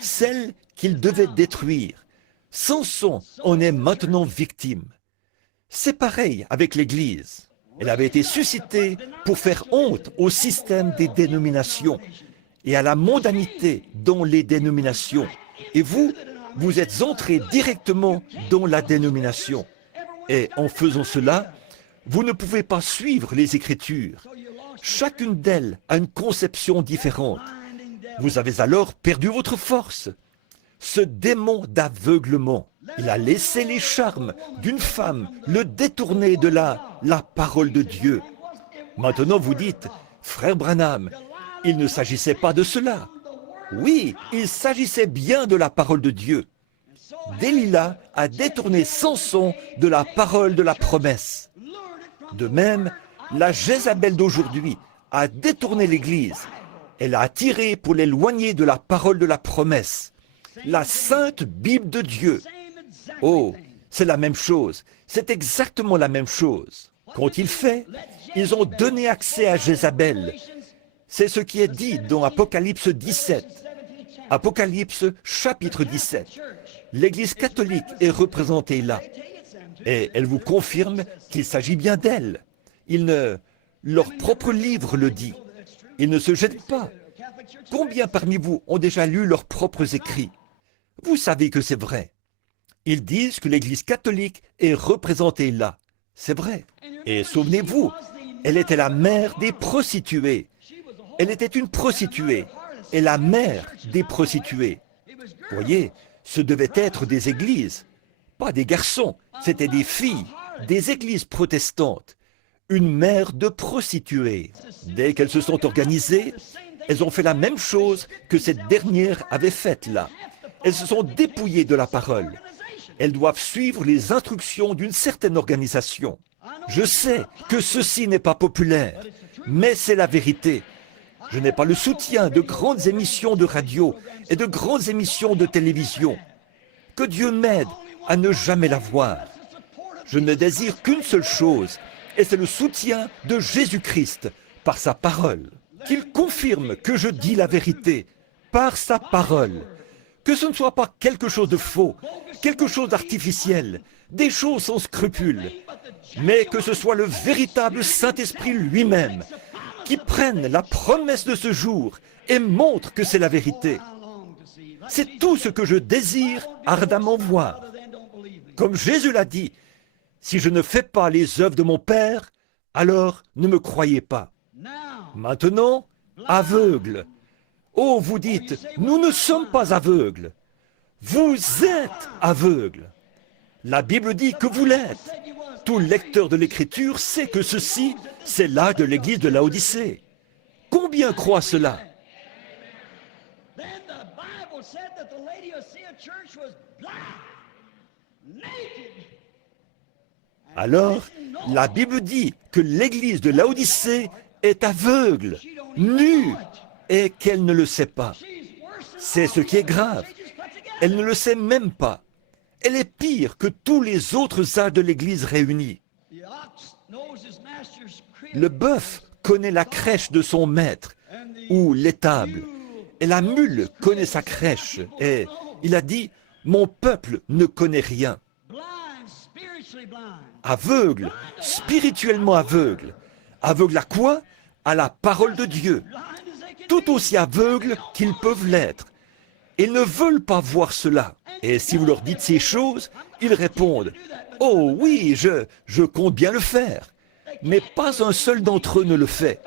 celle qu'ils devaient détruire. Samson en est maintenant victime. C'est pareil avec l'Église. Elle avait été suscitée pour faire honte au système des dénominations et à la mondanité dans les dénominations. Et vous, vous êtes entrés directement dans la dénomination. Et en faisant cela, vous ne pouvez pas suivre les Écritures. Chacune d'elles a une conception différente. Vous avez alors perdu votre force. Ce démon d'aveuglement, il a laissé les charmes d'une femme le détourner de la parole de Dieu. Maintenant vous dites, frère Branham, il ne s'agissait pas de cela. Oui, il s'agissait bien de la parole de Dieu. Delilah a détourné Samson de la parole de la promesse. De même, la Jézabel d'aujourd'hui a détourné l'Église. Elle a attiré pour l'éloigner de la parole de la promesse, la sainte Bible de Dieu. Oh, c'est la même chose, c'est exactement la même chose. Qu'ont-ils fait? Ils ont donné accès à Jézabel. C'est ce qui est dit dans Apocalypse 17. Apocalypse chapitre 17. L'Église catholique est représentée là. Et elle vous confirme qu'il s'agit bien d'elle. Leur propre livre le dit. Ils ne se jettent pas. Combien parmi vous ont déjà lu leurs propres écrits? Vous savez que c'est vrai. Ils disent que l'Église catholique est représentée là. C'est vrai. Et souvenez-vous, elle était la mère des prostituées. Elle était une prostituée et la mère des prostituées. Voyez, ce devaient être des églises, pas des garçons, c'était des filles, des églises protestantes, une mère de prostituées. Dès qu'elles se sont organisées, elles ont fait la même chose que cette dernière avait faite là. Elles se sont dépouillées de la parole. Elles doivent suivre les instructions d'une certaine organisation. Je sais que ceci n'est pas populaire, mais c'est la vérité. Je n'ai pas le soutien de grandes émissions de radio et de grandes émissions de télévision. Que Dieu m'aide à ne jamais la voir. Je ne désire qu'une seule chose, et c'est le soutien de Jésus-Christ par sa parole. Qu'il confirme que je dis la vérité par sa parole. Que ce ne soit pas quelque chose de faux, quelque chose d'artificiel, des choses sans scrupules, mais que ce soit le véritable Saint-Esprit lui-même qui prenne la promesse de ce jour et montre que c'est la vérité. C'est tout ce que je désire ardemment voir. Comme Jésus l'a dit, si je ne fais pas les œuvres de mon Père, alors ne me croyez pas. Maintenant, aveugle. Oh, vous dites, nous ne sommes pas aveugles. Vous êtes aveugles. La Bible dit que vous l'êtes. Tout lecteur de l'Écriture sait que ceci, c'est l'âge de l'Église de Laodicée. Combien croient cela? Alors, la Bible dit que l'Église de Laodicée est aveugle, nue, et qu'elle ne le sait pas. C'est ce qui est grave. Elle ne le sait même pas. Elle est pire que tous les autres âges de l'Église réunis. Le bœuf connaît la crèche de son maître, ou l'étable, et la mule connaît sa crèche. Et il a dit, mon peuple ne connaît rien. Aveugle, spirituellement aveugle. Aveugle à quoi? À la parole de Dieu. Tout aussi aveugle qu'ils peuvent l'être. Ils ne veulent pas voir cela. Et si vous leur dites ces choses, ils répondent, « Oh oui, je compte bien le faire. » Mais pas un seul d'entre eux ne le fait.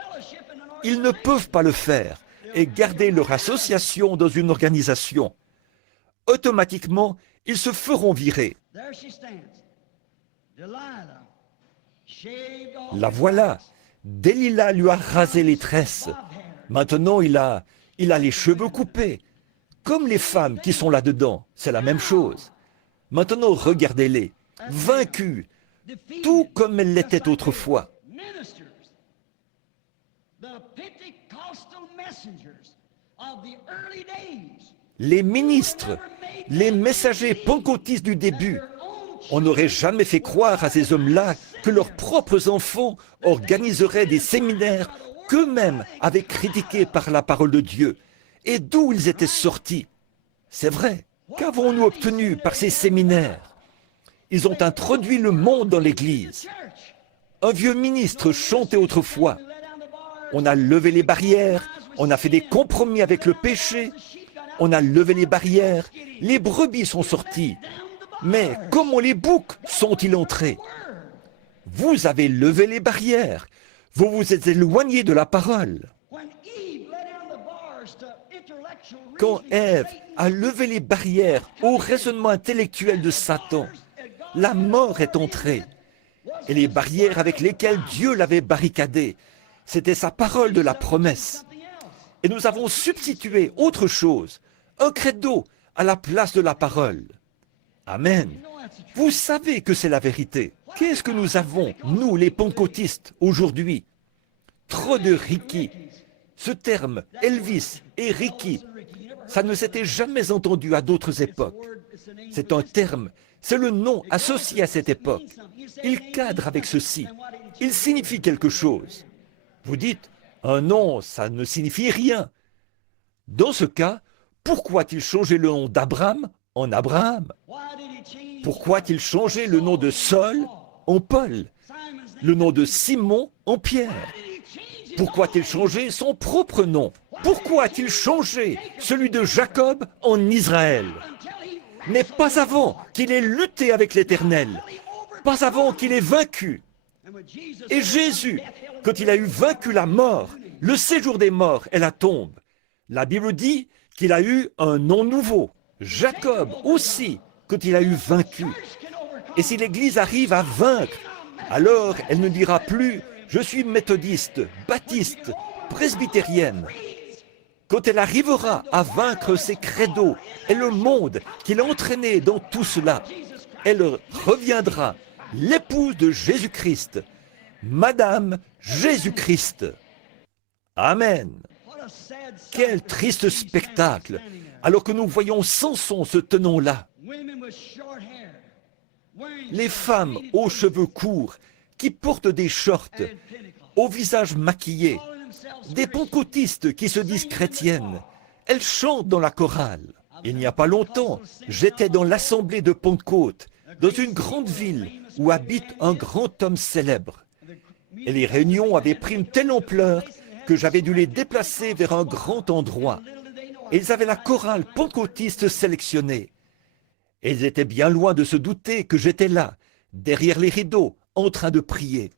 Ils ne peuvent pas le faire et garder leur association dans une organisation. Automatiquement, ils se feront virer. La voilà. Delilah lui a rasé les tresses. Maintenant, il a les cheveux coupés. Comme les femmes qui sont là-dedans, c'est la même chose. Maintenant, regardez-les, vaincus, tout comme elles l'étaient autrefois. Les ministres, les messagers pentecôtistes du début, on n'aurait jamais fait croire à ces hommes-là que leurs propres enfants organiseraient des séminaires qu'eux-mêmes avaient critiqués par la parole de Dieu. Et d'où ils étaient sortis? C'est vrai. Qu'avons-nous obtenu par ces séminaires? Ils ont introduit le monde dans l'Église. Un vieux ministre chantait autrefois. On a levé les barrières, on a fait des compromis avec le péché, on a levé les barrières, les brebis sont sorties. Mais comment les boucs sont-ils entrés? Vous avez levé les barrières, vous vous êtes éloigné de la parole. Quand Ève a levé les barrières au raisonnement intellectuel de Satan, la mort est entrée. Et les barrières avec lesquelles Dieu l'avait barricadée, c'était sa parole de la promesse. Et nous avons substitué autre chose, un credo à la place de la parole. Amen. Vous savez que c'est la vérité. Qu'est-ce que nous avons, nous les pentecôtistes, aujourd'hui? Trop de Ricky. Ce terme, Elvis et Ricky, ça ne s'était jamais entendu à d'autres époques. C'est un terme, c'est le nom associé à cette époque. Il cadre avec ceci. Il signifie quelque chose. Vous dites, un nom, ça ne signifie rien. Dans ce cas, pourquoi a-t-il changé le nom d'Abraham en Abraham? Pourquoi a-t-il changé le nom de Saul en Paul? Le nom de Simon en Pierre? Pourquoi a-t-il changé son propre nom? Pourquoi a-t-il changé celui de Jacob en Israël? Mais pas avant qu'il ait lutté avec l'Éternel, pas avant qu'il ait vaincu. Et Jésus, quand il a eu vaincu la mort, le séjour des morts et la tombe, la Bible dit qu'il a eu un nom nouveau. Jacob aussi, quand il a eu vaincu. Et si l'Église arrive à vaincre, alors elle ne dira plus « je suis méthodiste, baptiste, presbytérienne ». Quand elle arrivera à vaincre ses credos et le monde qu'il a entraîné dans tout cela, elle reviendra l'épouse de Jésus-Christ, Madame Jésus-Christ. Amen. Quel triste spectacle, alors que nous voyons Samson se tenant là. Les femmes aux cheveux courts, qui portent des shorts, au visage maquillé, des pentecôtistes qui se disent chrétiennes, elles chantent dans la chorale. Il n'y a pas longtemps, j'étais dans l'assemblée de Pentecôte, dans une grande ville où habite un grand homme célèbre. Et les réunions avaient pris une telle ampleur que j'avais dû les déplacer vers un grand endroit. Et ils avaient la chorale pentecôtiste sélectionnée. Et ils étaient bien loin de se douter que j'étais là, derrière les rideaux, en train de prier.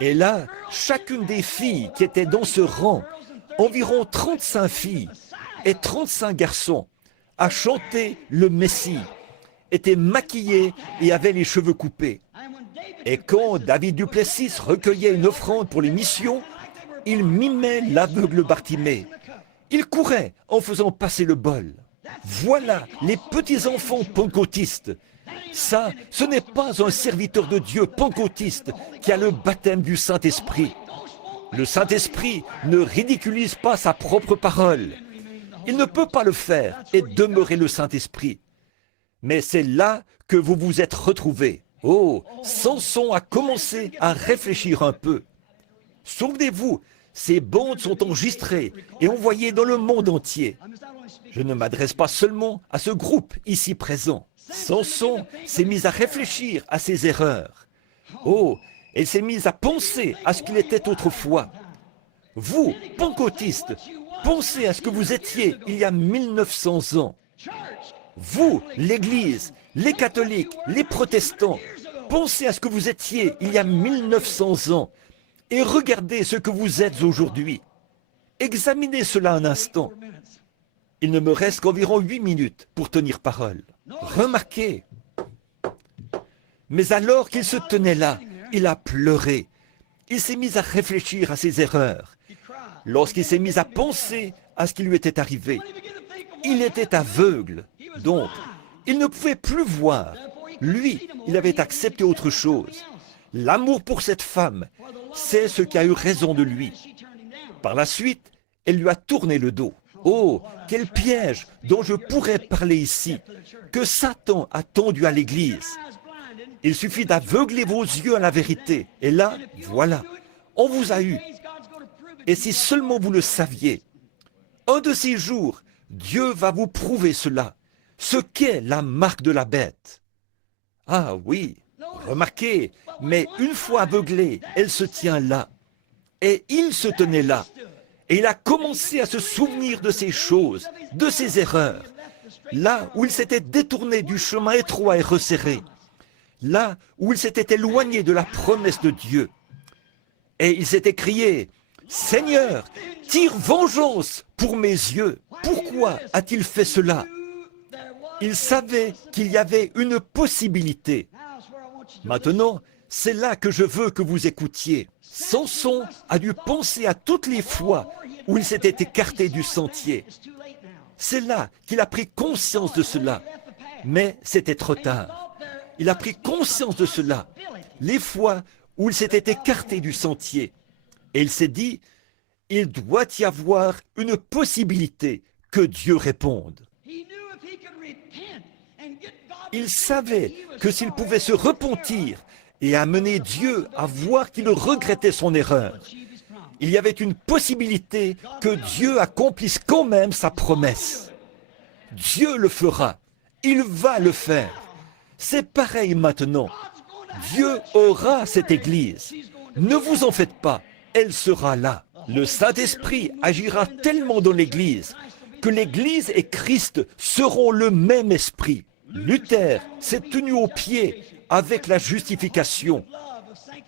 Et là, chacune des filles qui étaient dans ce rang, environ 35 filles et 35 garçons, a chanté le Messie, était maquillée et avait les cheveux coupés. Et quand David Duplessis recueillait une offrande pour les missions, il mimait l'aveugle Bartimée. Il courait en faisant passer le bol. Voilà les petits-enfants pentecôtistes. Ça, ce n'est pas un serviteur de Dieu pentecôtiste qui a le baptême du Saint-Esprit. Le Saint-Esprit ne ridiculise pas sa propre parole. Il ne peut pas le faire et demeurer le Saint-Esprit. Mais c'est là que vous vous êtes retrouvés. Oh, Samson a commencé à réfléchir un peu. Souvenez-vous, ces bandes sont enregistrées et envoyées dans le monde entier. Je ne m'adresse pas seulement à ce groupe ici présent. Samson s'est mis à réfléchir à ses erreurs. Oh, il s'est mis à penser à ce qu'il était autrefois. Vous, pentecôtistes, pensez à ce que vous étiez il y a 1900 ans. Vous, l'Église, les catholiques, les protestants, pensez à ce que vous étiez il y a 1900 ans et regardez ce que vous êtes aujourd'hui. Examinez cela un instant. Il ne me reste qu'environ 8 minutes pour tenir parole. Remarquez. Mais alors qu'il se tenait là, il a pleuré. Il s'est mis à réfléchir à ses erreurs. Lorsqu'il s'est mis à penser à ce qui lui était arrivé, il était aveugle. Donc, il ne pouvait plus voir. Lui, il avait accepté autre chose. L'amour pour cette femme, c'est ce qui a eu raison de lui. Par la suite, elle lui a tourné le dos. Oh, quel piège dont je pourrais parler ici, que Satan a tendu à l'Église. Il suffit d'aveugler vos yeux à la vérité. Et là, voilà, on vous a eu. Et si seulement vous le saviez, un de ces jours, Dieu va vous prouver cela, ce qu'est la marque de la bête. Ah oui, remarquez, mais une fois aveuglée, elle se tient là. Et il se tenait là. Et il a commencé à se souvenir de ces choses, de ses erreurs. Là où il s'était détourné du chemin étroit et resserré. Là où il s'était éloigné de la promesse de Dieu. Et il s'était crié, « Seigneur, tire vengeance pour mes yeux. Pourquoi a-t-il fait cela ?» Il savait qu'il y avait une possibilité. Maintenant, c'est là que je veux que vous écoutiez. Samson a dû penser à toutes les fois où il s'était écarté du sentier. C'est là qu'il a pris conscience de cela. Mais c'était trop tard. Il a pris conscience de cela, les fois où il s'était écarté du sentier. Et il s'est dit, il doit y avoir une possibilité que Dieu réponde. Il savait que s'il pouvait se repentir et amener Dieu à voir qu'il regrettait son erreur, il y avait une possibilité que Dieu accomplisse quand même sa promesse. Dieu le fera. Il va le faire. C'est pareil maintenant. Dieu aura cette Église. Ne vous en faites pas. Elle sera là. Le Saint-Esprit agira tellement dans l'Église que l'Église et Christ seront le même esprit. Luther s'est tenu au pied avec la justification.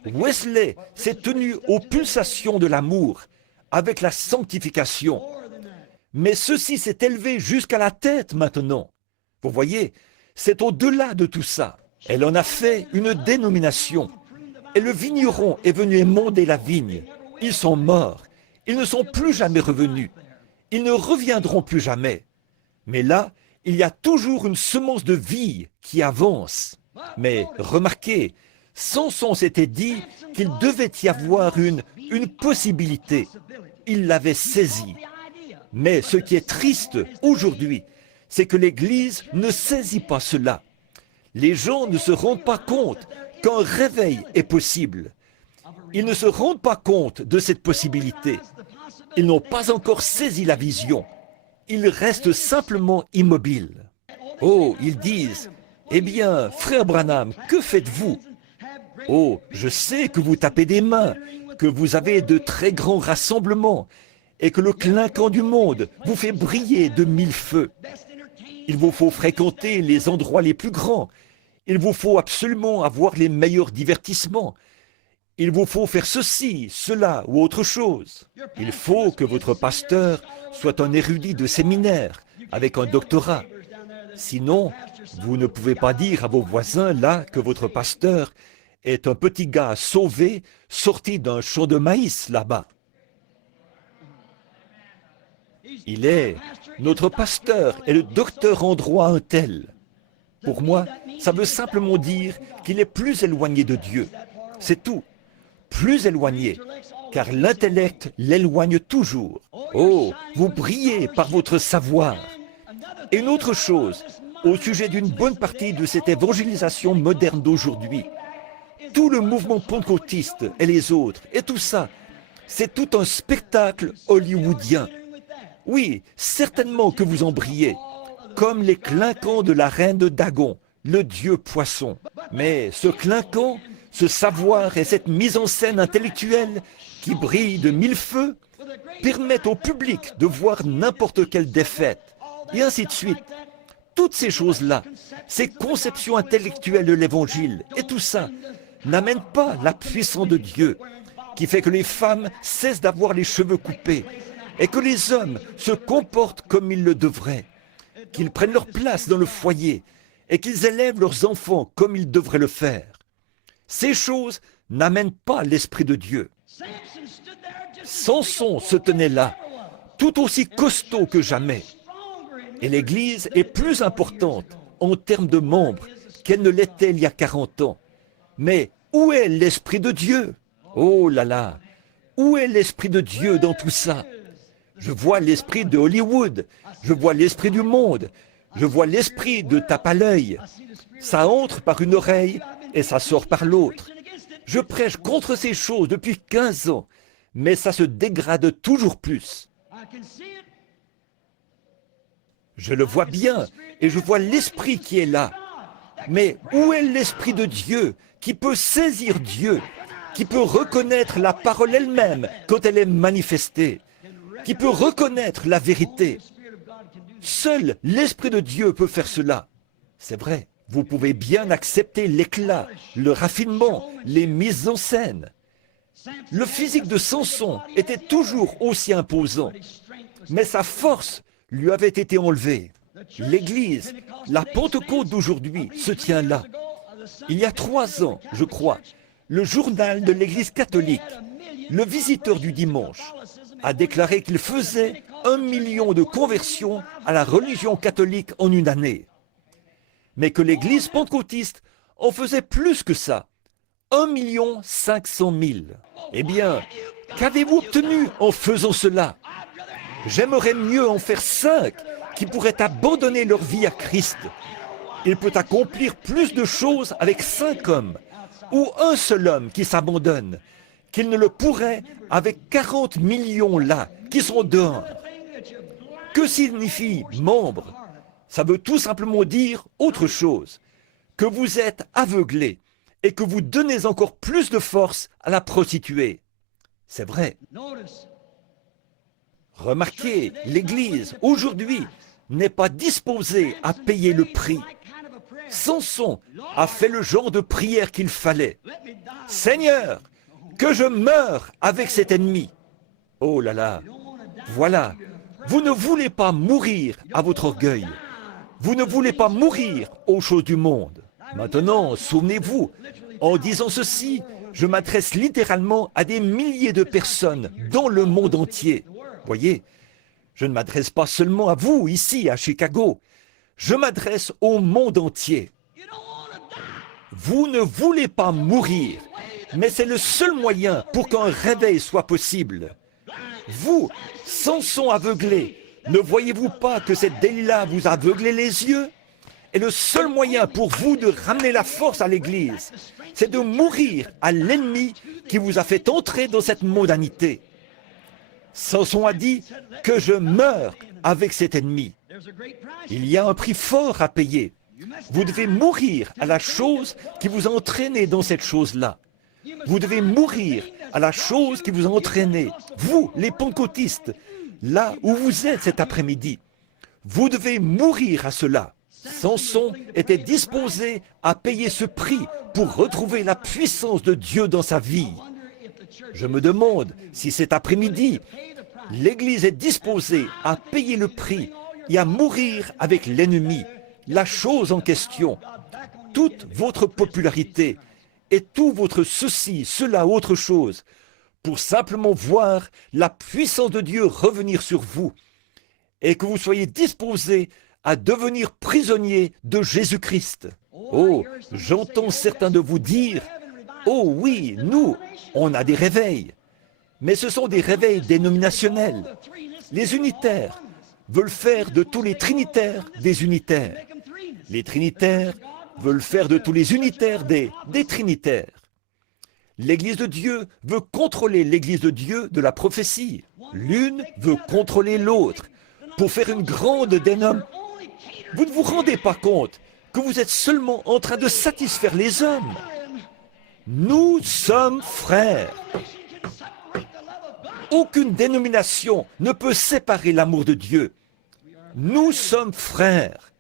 Wesley s'est tenu aux pulsations de l'amour avec la sanctification. Mais ceci s'est élevé jusqu'à la tête maintenant. Vous voyez, c'est au-delà de tout ça. Elle en a fait une dénomination. Et le vigneron est venu émonder la vigne. Ils sont morts. Ils ne sont plus jamais revenus. Ils ne reviendront plus jamais. Mais là, il y a toujours une semence de vie qui avance. Mais remarquez, Samson s'était dit qu'il devait y avoir une possibilité. Il l'avait saisie. Mais ce qui est triste aujourd'hui, c'est que l'Église ne saisit pas cela. Les gens ne se rendent pas compte qu'un réveil est possible. Ils ne se rendent pas compte de cette possibilité. Ils n'ont pas encore saisi la vision. Ils restent simplement immobiles. Oh, ils disent, « Eh bien, frère Branham, que faites-vous » Oh, je sais que vous tapez des mains, que vous avez de très grands rassemblements et que le clinquant du monde vous fait briller de 1000 feux. Il vous faut fréquenter les endroits les plus grands. Il vous faut absolument avoir les meilleurs divertissements. Il vous faut faire ceci, cela ou autre chose. Il faut que votre pasteur soit un érudit de séminaire avec un doctorat. Sinon, vous ne pouvez pas dire à vos voisins là que votre pasteur est un petit gars sauvé sorti d'un champ de maïs là-bas. Notre pasteur est le docteur en droit un tel. Pour moi, ça veut simplement dire qu'il est plus éloigné de Dieu. C'est tout. Plus éloigné, car l'intellect l'éloigne toujours. Oh, vous brillez par votre savoir. Et une autre chose, au sujet d'une bonne partie de cette évangélisation moderne d'aujourd'hui, tout le mouvement pentecôtiste et les autres, et tout ça, c'est tout un spectacle hollywoodien. Oui, certainement que vous en brillez, comme les clinquants de la reine de Dagon, le dieu poisson. Mais ce clinquant, ce savoir et cette mise en scène intellectuelle qui brille de mille feux permettent au public de voir n'importe quelle défaite, et ainsi de suite. Toutes ces choses-là, ces conceptions intellectuelles de l'Évangile, et tout ça, n'amènent pas la puissance de Dieu, qui fait que les femmes cessent d'avoir les cheveux coupés, et que les hommes se comportent comme ils le devraient, qu'ils prennent leur place dans le foyer, et qu'ils élèvent leurs enfants comme ils devraient le faire. Ces choses n'amènent pas l'Esprit de Dieu. Samson se tenait là, tout aussi costaud que jamais. Et l'Église est plus importante en termes de membres qu'elle ne l'était il y a 40 ans. Mais où est l'Esprit de Dieu? Oh là là, où est l'Esprit de Dieu dans tout ça? Je vois l'esprit de Hollywood, je vois l'esprit du monde, je vois l'esprit de tape à l'œil. Ça entre par une oreille et ça sort par l'autre. Je prêche contre ces choses depuis 15 ans, mais ça se dégrade toujours plus. Je le vois bien et je vois l'esprit qui est là. Mais où est l'esprit de Dieu qui peut saisir Dieu, qui peut reconnaître la parole elle-même quand elle est manifestée, qui peut reconnaître la vérité? Seul l'Esprit de Dieu peut faire cela. C'est vrai, vous pouvez bien accepter l'éclat, le raffinement, les mises en scène. Le physique de Samson était toujours aussi imposant, mais sa force lui avait été enlevée. L'Église, la Pentecôte d'aujourd'hui, se tient là. Il y a 3 ans, je crois, le journal de l'Église catholique, le visiteur du dimanche, a déclaré qu'il faisait 1 million de conversions à la religion catholique en une année. Mais que l'Église pentecôtiste en faisait plus que ça, 1 500 000. Eh bien, qu'avez-vous obtenu en faisant cela? J'aimerais mieux en faire 5 qui pourraient abandonner leur vie à Christ. Il peut accomplir plus de choses avec 5 hommes ou un seul homme qui s'abandonne qu'il ne le pourrait avec 40 millions là qui sont dehors. Que signifie membre? Ça veut tout simplement dire autre chose, que vous êtes aveuglé et que vous donnez encore plus de force à la prostituée. C'est vrai. Remarquez, l'Église, aujourd'hui, n'est pas disposée à payer le prix. Samson a fait le genre de prière qu'il fallait. Seigneur, que je meure avec cet ennemi. Oh là là, voilà, vous ne voulez pas mourir à votre orgueil. Vous ne voulez pas mourir aux choses du monde. Maintenant, souvenez-vous, en disant ceci, je m'adresse littéralement à des milliers de personnes dans le monde entier. Voyez, je ne m'adresse pas seulement à vous, ici, à Chicago. Je m'adresse au monde entier. Vous ne voulez pas mourir, mais c'est le seul moyen pour qu'un réveil soit possible. Vous, Samson aveuglé, ne voyez-vous pas que cette Delilah vous a aveuglé les yeux? Et le seul moyen pour vous de ramener la force à l'Église, c'est de mourir à l'ennemi qui vous a fait entrer dans cette mondanité. Samson a dit que je meurs avec cet ennemi. Il y a un prix fort à payer. Vous devez mourir à la chose qui vous a entraîné dans cette chose-là. Vous devez mourir à la chose qui vous a entraîné, vous, les pentecôtistes, là où vous êtes cet après-midi. Vous devez mourir à cela. Samson était disposé à payer ce prix pour retrouver la puissance de Dieu dans sa vie. Je me demande si cet après-midi, l'Église est disposée à payer le prix et à mourir avec l'ennemi, la chose en question, toute votre popularité et tout votre ceci, cela, autre chose, pour simplement voir la puissance de Dieu revenir sur vous et que vous soyez disposés à devenir prisonniers de Jésus-Christ. Oh, j'entends certains de vous dire, oh oui, nous, on a des réveils. Mais ce sont des réveils dénominationnels. Les unitaires veulent faire de tous les trinitaires des unitaires. Les trinitaires veulent faire de tous les unitaires des trinitaires. L'Église de Dieu veut contrôler l'Église de Dieu de la prophétie. L'une veut contrôler l'autre pour faire une grande dénomination. Vous ne vous rendez pas compte que vous êtes seulement en train de satisfaire les hommes. Nous sommes frères. Aucune dénomination ne peut séparer l'amour de Dieu. Nous sommes frères.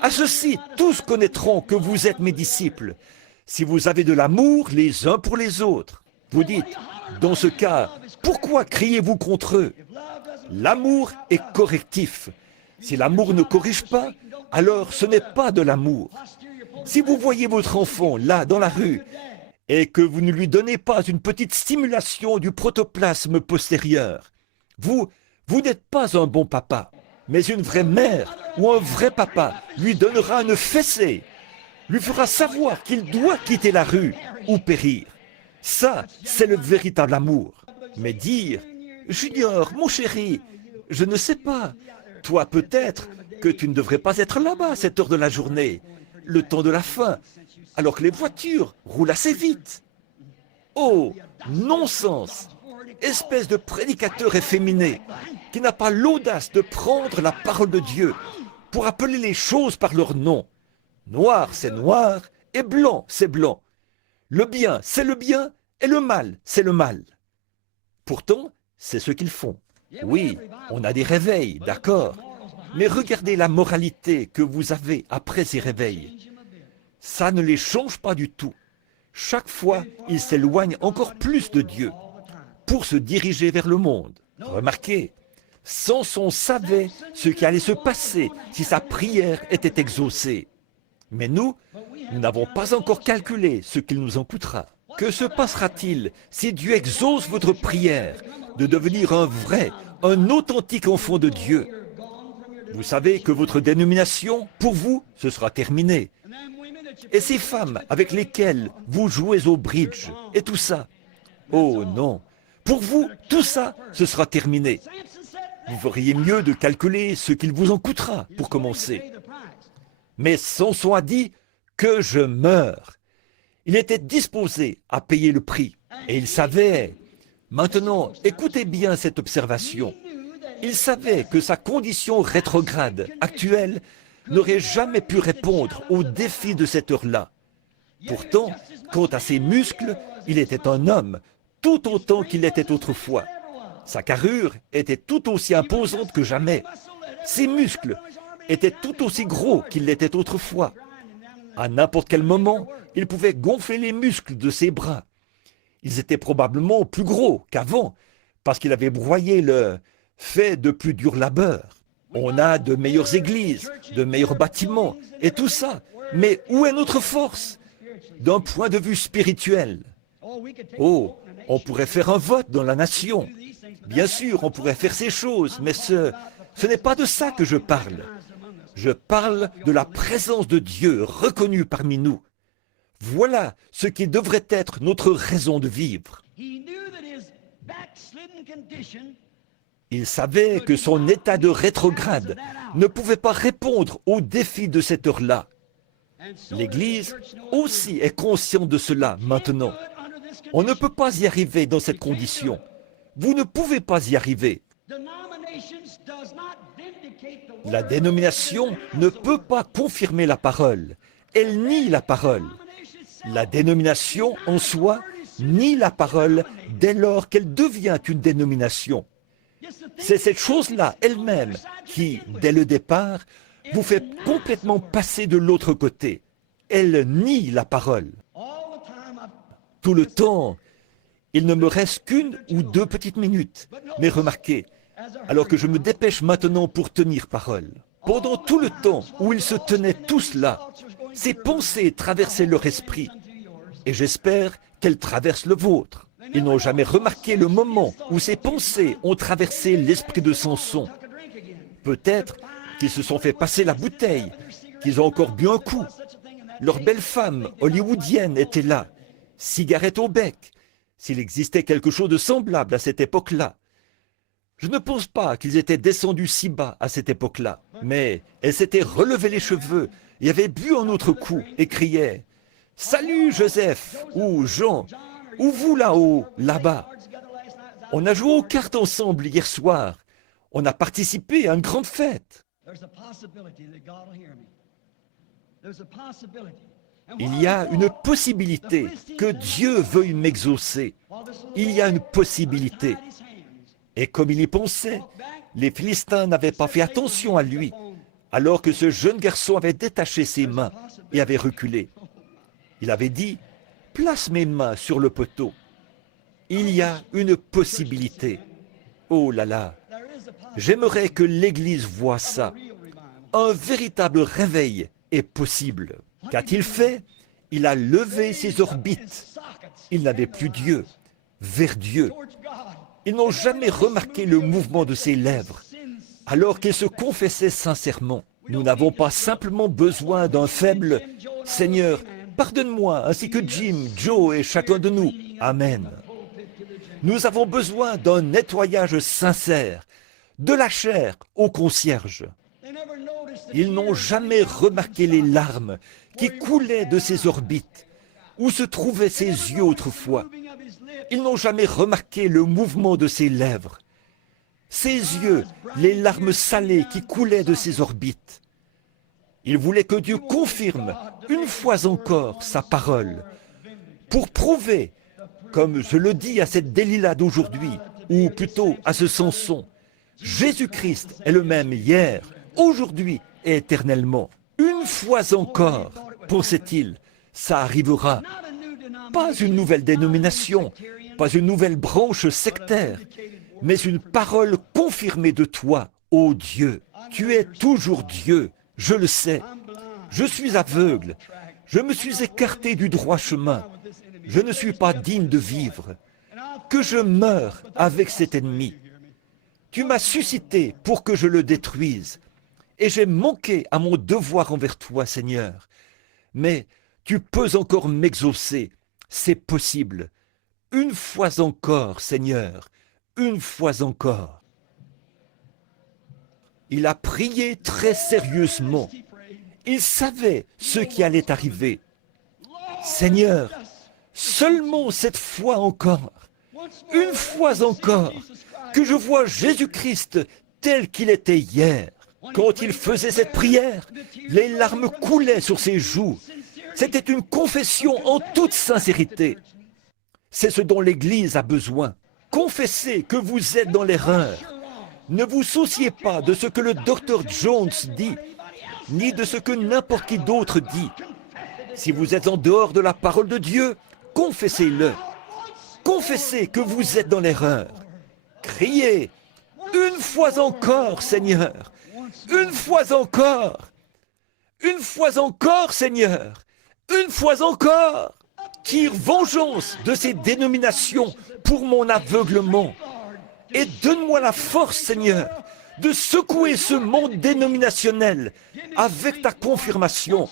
À ceci, tous connaîtront que vous êtes mes disciples, si vous avez de l'amour les uns pour les autres. Vous dites, dans ce cas, pourquoi criez-vous contre eux? L'amour est correctif. Si l'amour ne corrige pas, alors ce n'est pas de l'amour. Si vous voyez votre enfant là, dans la rue, et que vous ne lui donnez pas une petite stimulation du protoplasme postérieur, vous n'êtes pas un bon papa. Mais une vraie mère ou un vrai papa lui donnera une fessée, lui fera savoir qu'il doit quitter la rue ou périr. Ça, c'est le véritable amour. Mais dire, Junior, mon chéri, je ne sais pas, toi peut-être que tu ne devrais pas être là-bas à cette heure de la journée, le temps de la faim, alors que les voitures roulent assez vite. Oh, non-sens! Espèce de prédicateur efféminé qui n'a pas l'audace de prendre la parole de Dieu pour appeler les choses par leur nom. Noir, c'est noir, et blanc, c'est blanc. Le bien, c'est le bien, et le mal, c'est le mal. Pourtant, c'est ce qu'ils font. Oui, on a des réveils, d'accord, mais regardez la moralité que vous avez après ces réveils. Ça ne les change pas du tout. Chaque fois, ils s'éloignent encore plus de Dieu pour se diriger vers le monde. Remarquez, Samson savait ce qui allait se passer si sa prière était exaucée. Mais nous n'avons pas encore calculé ce qu'il nous en coûtera. Que se passera-t-il si Dieu exauce votre prière de devenir un vrai, un authentique enfant de Dieu? Vous savez que votre dénomination, pour vous, ce sera terminé. Et ces femmes avec lesquelles vous jouez au bridge et tout ça, oh non, pour vous, tout ça, ce sera terminé. Vous feriez mieux de calculer ce qu'il vous en coûtera pour commencer. Mais Samson a dit que je meure. Il était disposé à payer le prix. Et il savait. Maintenant, écoutez bien cette observation. Il savait que sa condition rétrograde actuelle n'aurait jamais pu répondre aux défis de cette heure-là. Pourtant, quant à ses muscles, il était un homme, tout autant qu'il était autrefois. Sa carrure était tout aussi imposante que jamais. Ses muscles étaient tout aussi gros qu'ils l'étaient autrefois. À n'importe quel moment, il pouvait gonfler les muscles de ses bras. Ils étaient probablement plus gros qu'avant, parce qu'il avait broyé le fait de plus dur labeur. On a de meilleures églises, de meilleurs bâtiments, et tout ça. Mais où est notre force d'un point de vue spirituel? Oh, on pourrait faire un vote dans la nation. Bien sûr, on pourrait faire ces choses, mais ce n'est pas de ça que je parle. Je parle de la présence de Dieu reconnue parmi nous. Voilà ce qui devrait être notre raison de vivre. Il savait que son état de rétrograde ne pouvait pas répondre aux défis de cette heure-là. L'Église aussi est consciente de cela maintenant. On ne peut pas y arriver dans cette condition. Vous ne pouvez pas y arriver. La dénomination ne peut pas confirmer la parole. Elle nie la parole. La dénomination en soi nie la parole dès lors qu'elle devient une dénomination. C'est cette chose-là elle-même qui, dès le départ, vous fait complètement passer de l'autre côté. Elle nie la parole. Tout le temps, il ne me reste qu'une ou deux petites minutes. Mais remarquez, alors que je me dépêche maintenant pour tenir parole, pendant tout le temps où ils se tenaient tous là, ces pensées traversaient leur esprit. Et j'espère qu'elles traversent le vôtre. Ils n'ont jamais remarqué le moment où ces pensées ont traversé l'esprit de Samson. Peut-être qu'ils se sont fait passer la bouteille, qu'ils ont encore bu un coup. Leur belle femme hollywoodienne était là, cigarette au bec, s'il existait quelque chose de semblable à cette époque-là. Je ne pense pas qu'ils étaient descendus si bas à cette époque-là, mais elles s'étaient relevées les cheveux et avaient bu un autre coup et criaient « Salut Joseph » ou « Jean » ou « vous là-haut, là-bas ». On a joué aux cartes ensemble hier soir. On a participé à une grande fête. Il y a une possibilité que Dieu veuille m'exaucer. Il y a une possibilité. Et comme il y pensait, les Philistins n'avaient pas fait attention à lui, alors que ce jeune garçon avait détaché ses mains et avait reculé. Il avait dit « Place mes mains sur le poteau ». Il y a une possibilité. Oh là là, j'aimerais que l'Église voie ça. Un véritable réveil est possible. Qu'a-t-il fait? Il a levé ses orbites. Il n'avait plus Dieu, vers Dieu. Ils n'ont jamais remarqué le mouvement de ses lèvres, alors qu'il se confessait sincèrement. Nous n'avons pas simplement besoin d'un faible « Seigneur, pardonne-moi, ainsi que Jim, Joe et chacun de nous. Amen ». Nous avons besoin d'un nettoyage sincère, de la chair au concierge. Ils n'ont jamais remarqué les larmes qui coulaient de ses orbites, où se trouvaient ses yeux autrefois. Ils n'ont jamais remarqué le mouvement de ses lèvres. Ses yeux, les larmes salées qui coulaient de ses orbites. Il voulait que Dieu confirme une fois encore sa parole, pour prouver, comme je le dis à cette Delilah d'aujourd'hui, ou plutôt à ce Samson, Jésus-Christ est le même hier, aujourd'hui et éternellement. Une fois encore, pensait-il, ça arrivera. Pas une nouvelle dénomination, pas une nouvelle branche sectaire, mais une parole confirmée de toi, ô Dieu. Tu es toujours Dieu, je le sais. Je suis aveugle, je me suis écarté du droit chemin. Je ne suis pas digne de vivre. Que je meure avec cet ennemi. Tu m'as suscité pour que je le détruise. Et j'ai manqué à mon devoir envers toi, Seigneur. Mais tu peux encore m'exaucer. C'est possible. Une fois encore, Seigneur. Une fois encore. Il a prié très sérieusement. Il savait ce qui allait arriver. Seigneur, seulement cette fois encore, une fois encore, que je vois Jésus-Christ tel qu'il était hier. Quand il faisait cette prière, les larmes coulaient sur ses joues. C'était une confession en toute sincérité. C'est ce dont l'Église a besoin. Confessez que vous êtes dans l'erreur. Ne vous souciez pas de ce que le docteur Jones dit, ni de ce que n'importe qui d'autre dit. Si vous êtes en dehors de la parole de Dieu, confessez-le. Confessez que vous êtes dans l'erreur. Criez, une fois encore, Seigneur. Une fois encore. Une fois encore, Seigneur. Une fois encore. Tire vengeance de ces dénominations pour mon aveuglement. Et donne-moi la force, Seigneur, de secouer ce monde dénominationnel avec ta confirmation.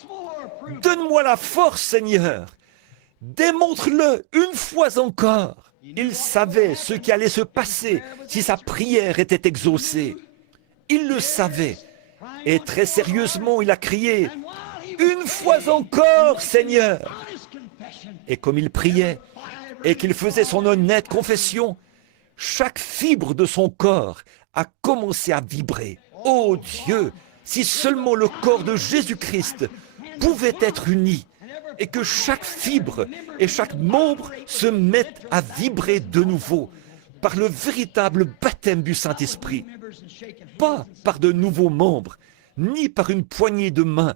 Donne-moi la force, Seigneur. Démontre-le une fois encore. Il savait ce qui allait se passer si sa prière était exaucée. Il le savait. Et très sérieusement, il a crié, « Une fois encore, Seigneur !» Et comme il priait et qu'il faisait son honnête confession, chaque fibre de son corps a commencé à vibrer. Oh Dieu, si seulement le corps de Jésus-Christ pouvait être uni et que chaque fibre et chaque membre se mettent à vibrer de nouveau par le véritable baptême du Saint-Esprit. Pas par de nouveaux membres, ni par une poignée de main,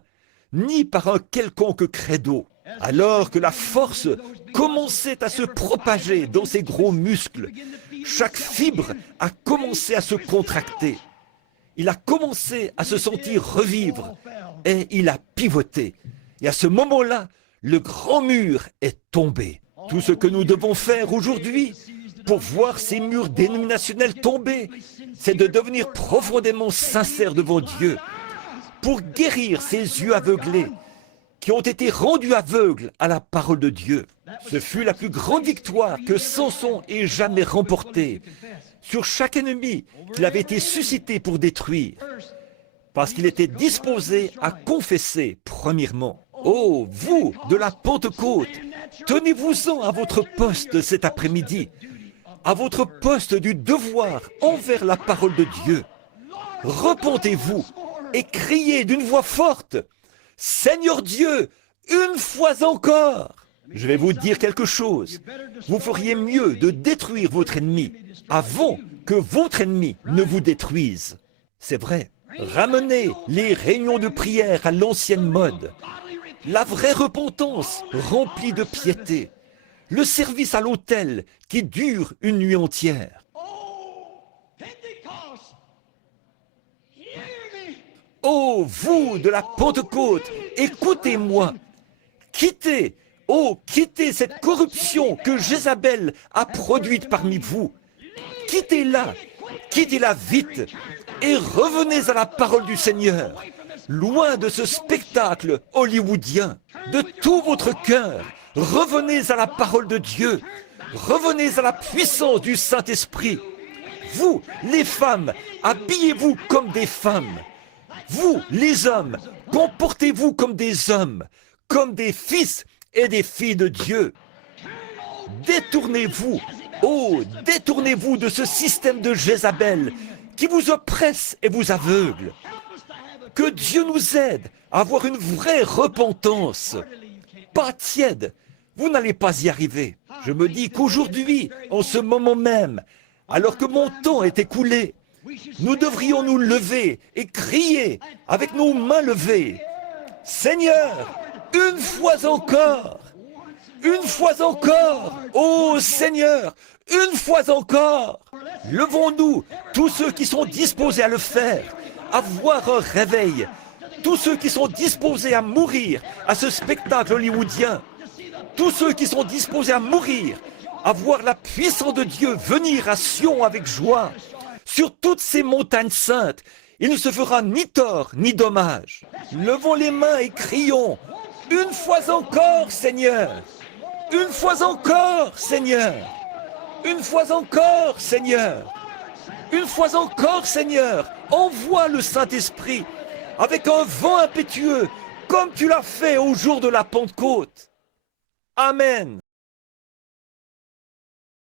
ni par un quelconque credo. Alors que la force commençait à se propager dans ses gros muscles, chaque fibre a commencé à se contracter. Il a commencé à se sentir revivre et il a pivoté. Et à ce moment-là, le grand mur est tombé. Tout ce que nous devons faire aujourd'hui pour voir ces murs dénominationnels tomber, c'est de devenir profondément sincères devant Dieu, pour guérir ces yeux aveuglés qui ont été rendus aveugles à la parole de Dieu. Ce fut la plus grande victoire que Samson ait jamais remportée. sur chaque ennemi qu'il avait été suscité pour détruire, parce qu'il était disposé à confesser premièrement. Oh, vous, de la Pentecôte, tenez-vous-en à votre poste cet après-midi, à votre poste du devoir envers la parole de Dieu. Repentez-vous et criez d'une voix forte, « Seigneur Dieu, une fois encore !» Je vais vous dire quelque chose. Vous feriez mieux de détruire votre ennemi avant que votre ennemi ne vous détruise. C'est vrai. Ramenez les réunions de prière à l'ancienne mode. La vraie repentance remplie de piété. Le service à l'autel qui dure une nuit entière. Oh, vous de la Pentecôte, écoutez-moi. Quittez, quittez cette corruption que Jézabel a produite parmi vous. Quittez-la vite et revenez à la parole du Seigneur, loin de ce spectacle hollywoodien. De tout votre cœur, revenez à la parole de Dieu, revenez à la puissance du Saint-Esprit. Vous, les femmes, habillez-vous comme des femmes. Vous, les hommes, comportez-vous comme des fils et des filles de Dieu. Détournez-vous, détournez-vous de ce système de Jézabel qui vous oppresse et vous aveugle. Que Dieu nous aide à avoir une vraie repentance. Pas tiède, vous n'allez pas y arriver. Je me dis qu'aujourd'hui, en ce moment même, alors que mon temps est écoulé, nous devrions nous lever et crier avec nos mains levées. Seigneur, une fois encore, ô Seigneur, une fois encore, levons-nous, tous ceux qui sont disposés à le faire, à voir un réveil, tous ceux qui sont disposés à mourir à ce spectacle hollywoodien, tous ceux qui sont disposés à mourir, à voir la puissance de Dieu venir à Sion avec joie. Sur toutes ces montagnes saintes, il ne se fera ni tort ni dommage. Levons les mains et crions, une fois encore, Seigneur, une fois encore, Seigneur, une fois encore, Seigneur, une fois encore, Seigneur, envoie le Saint-Esprit avec un vent impétueux, comme tu l'as fait au jour de la Pentecôte. Amen.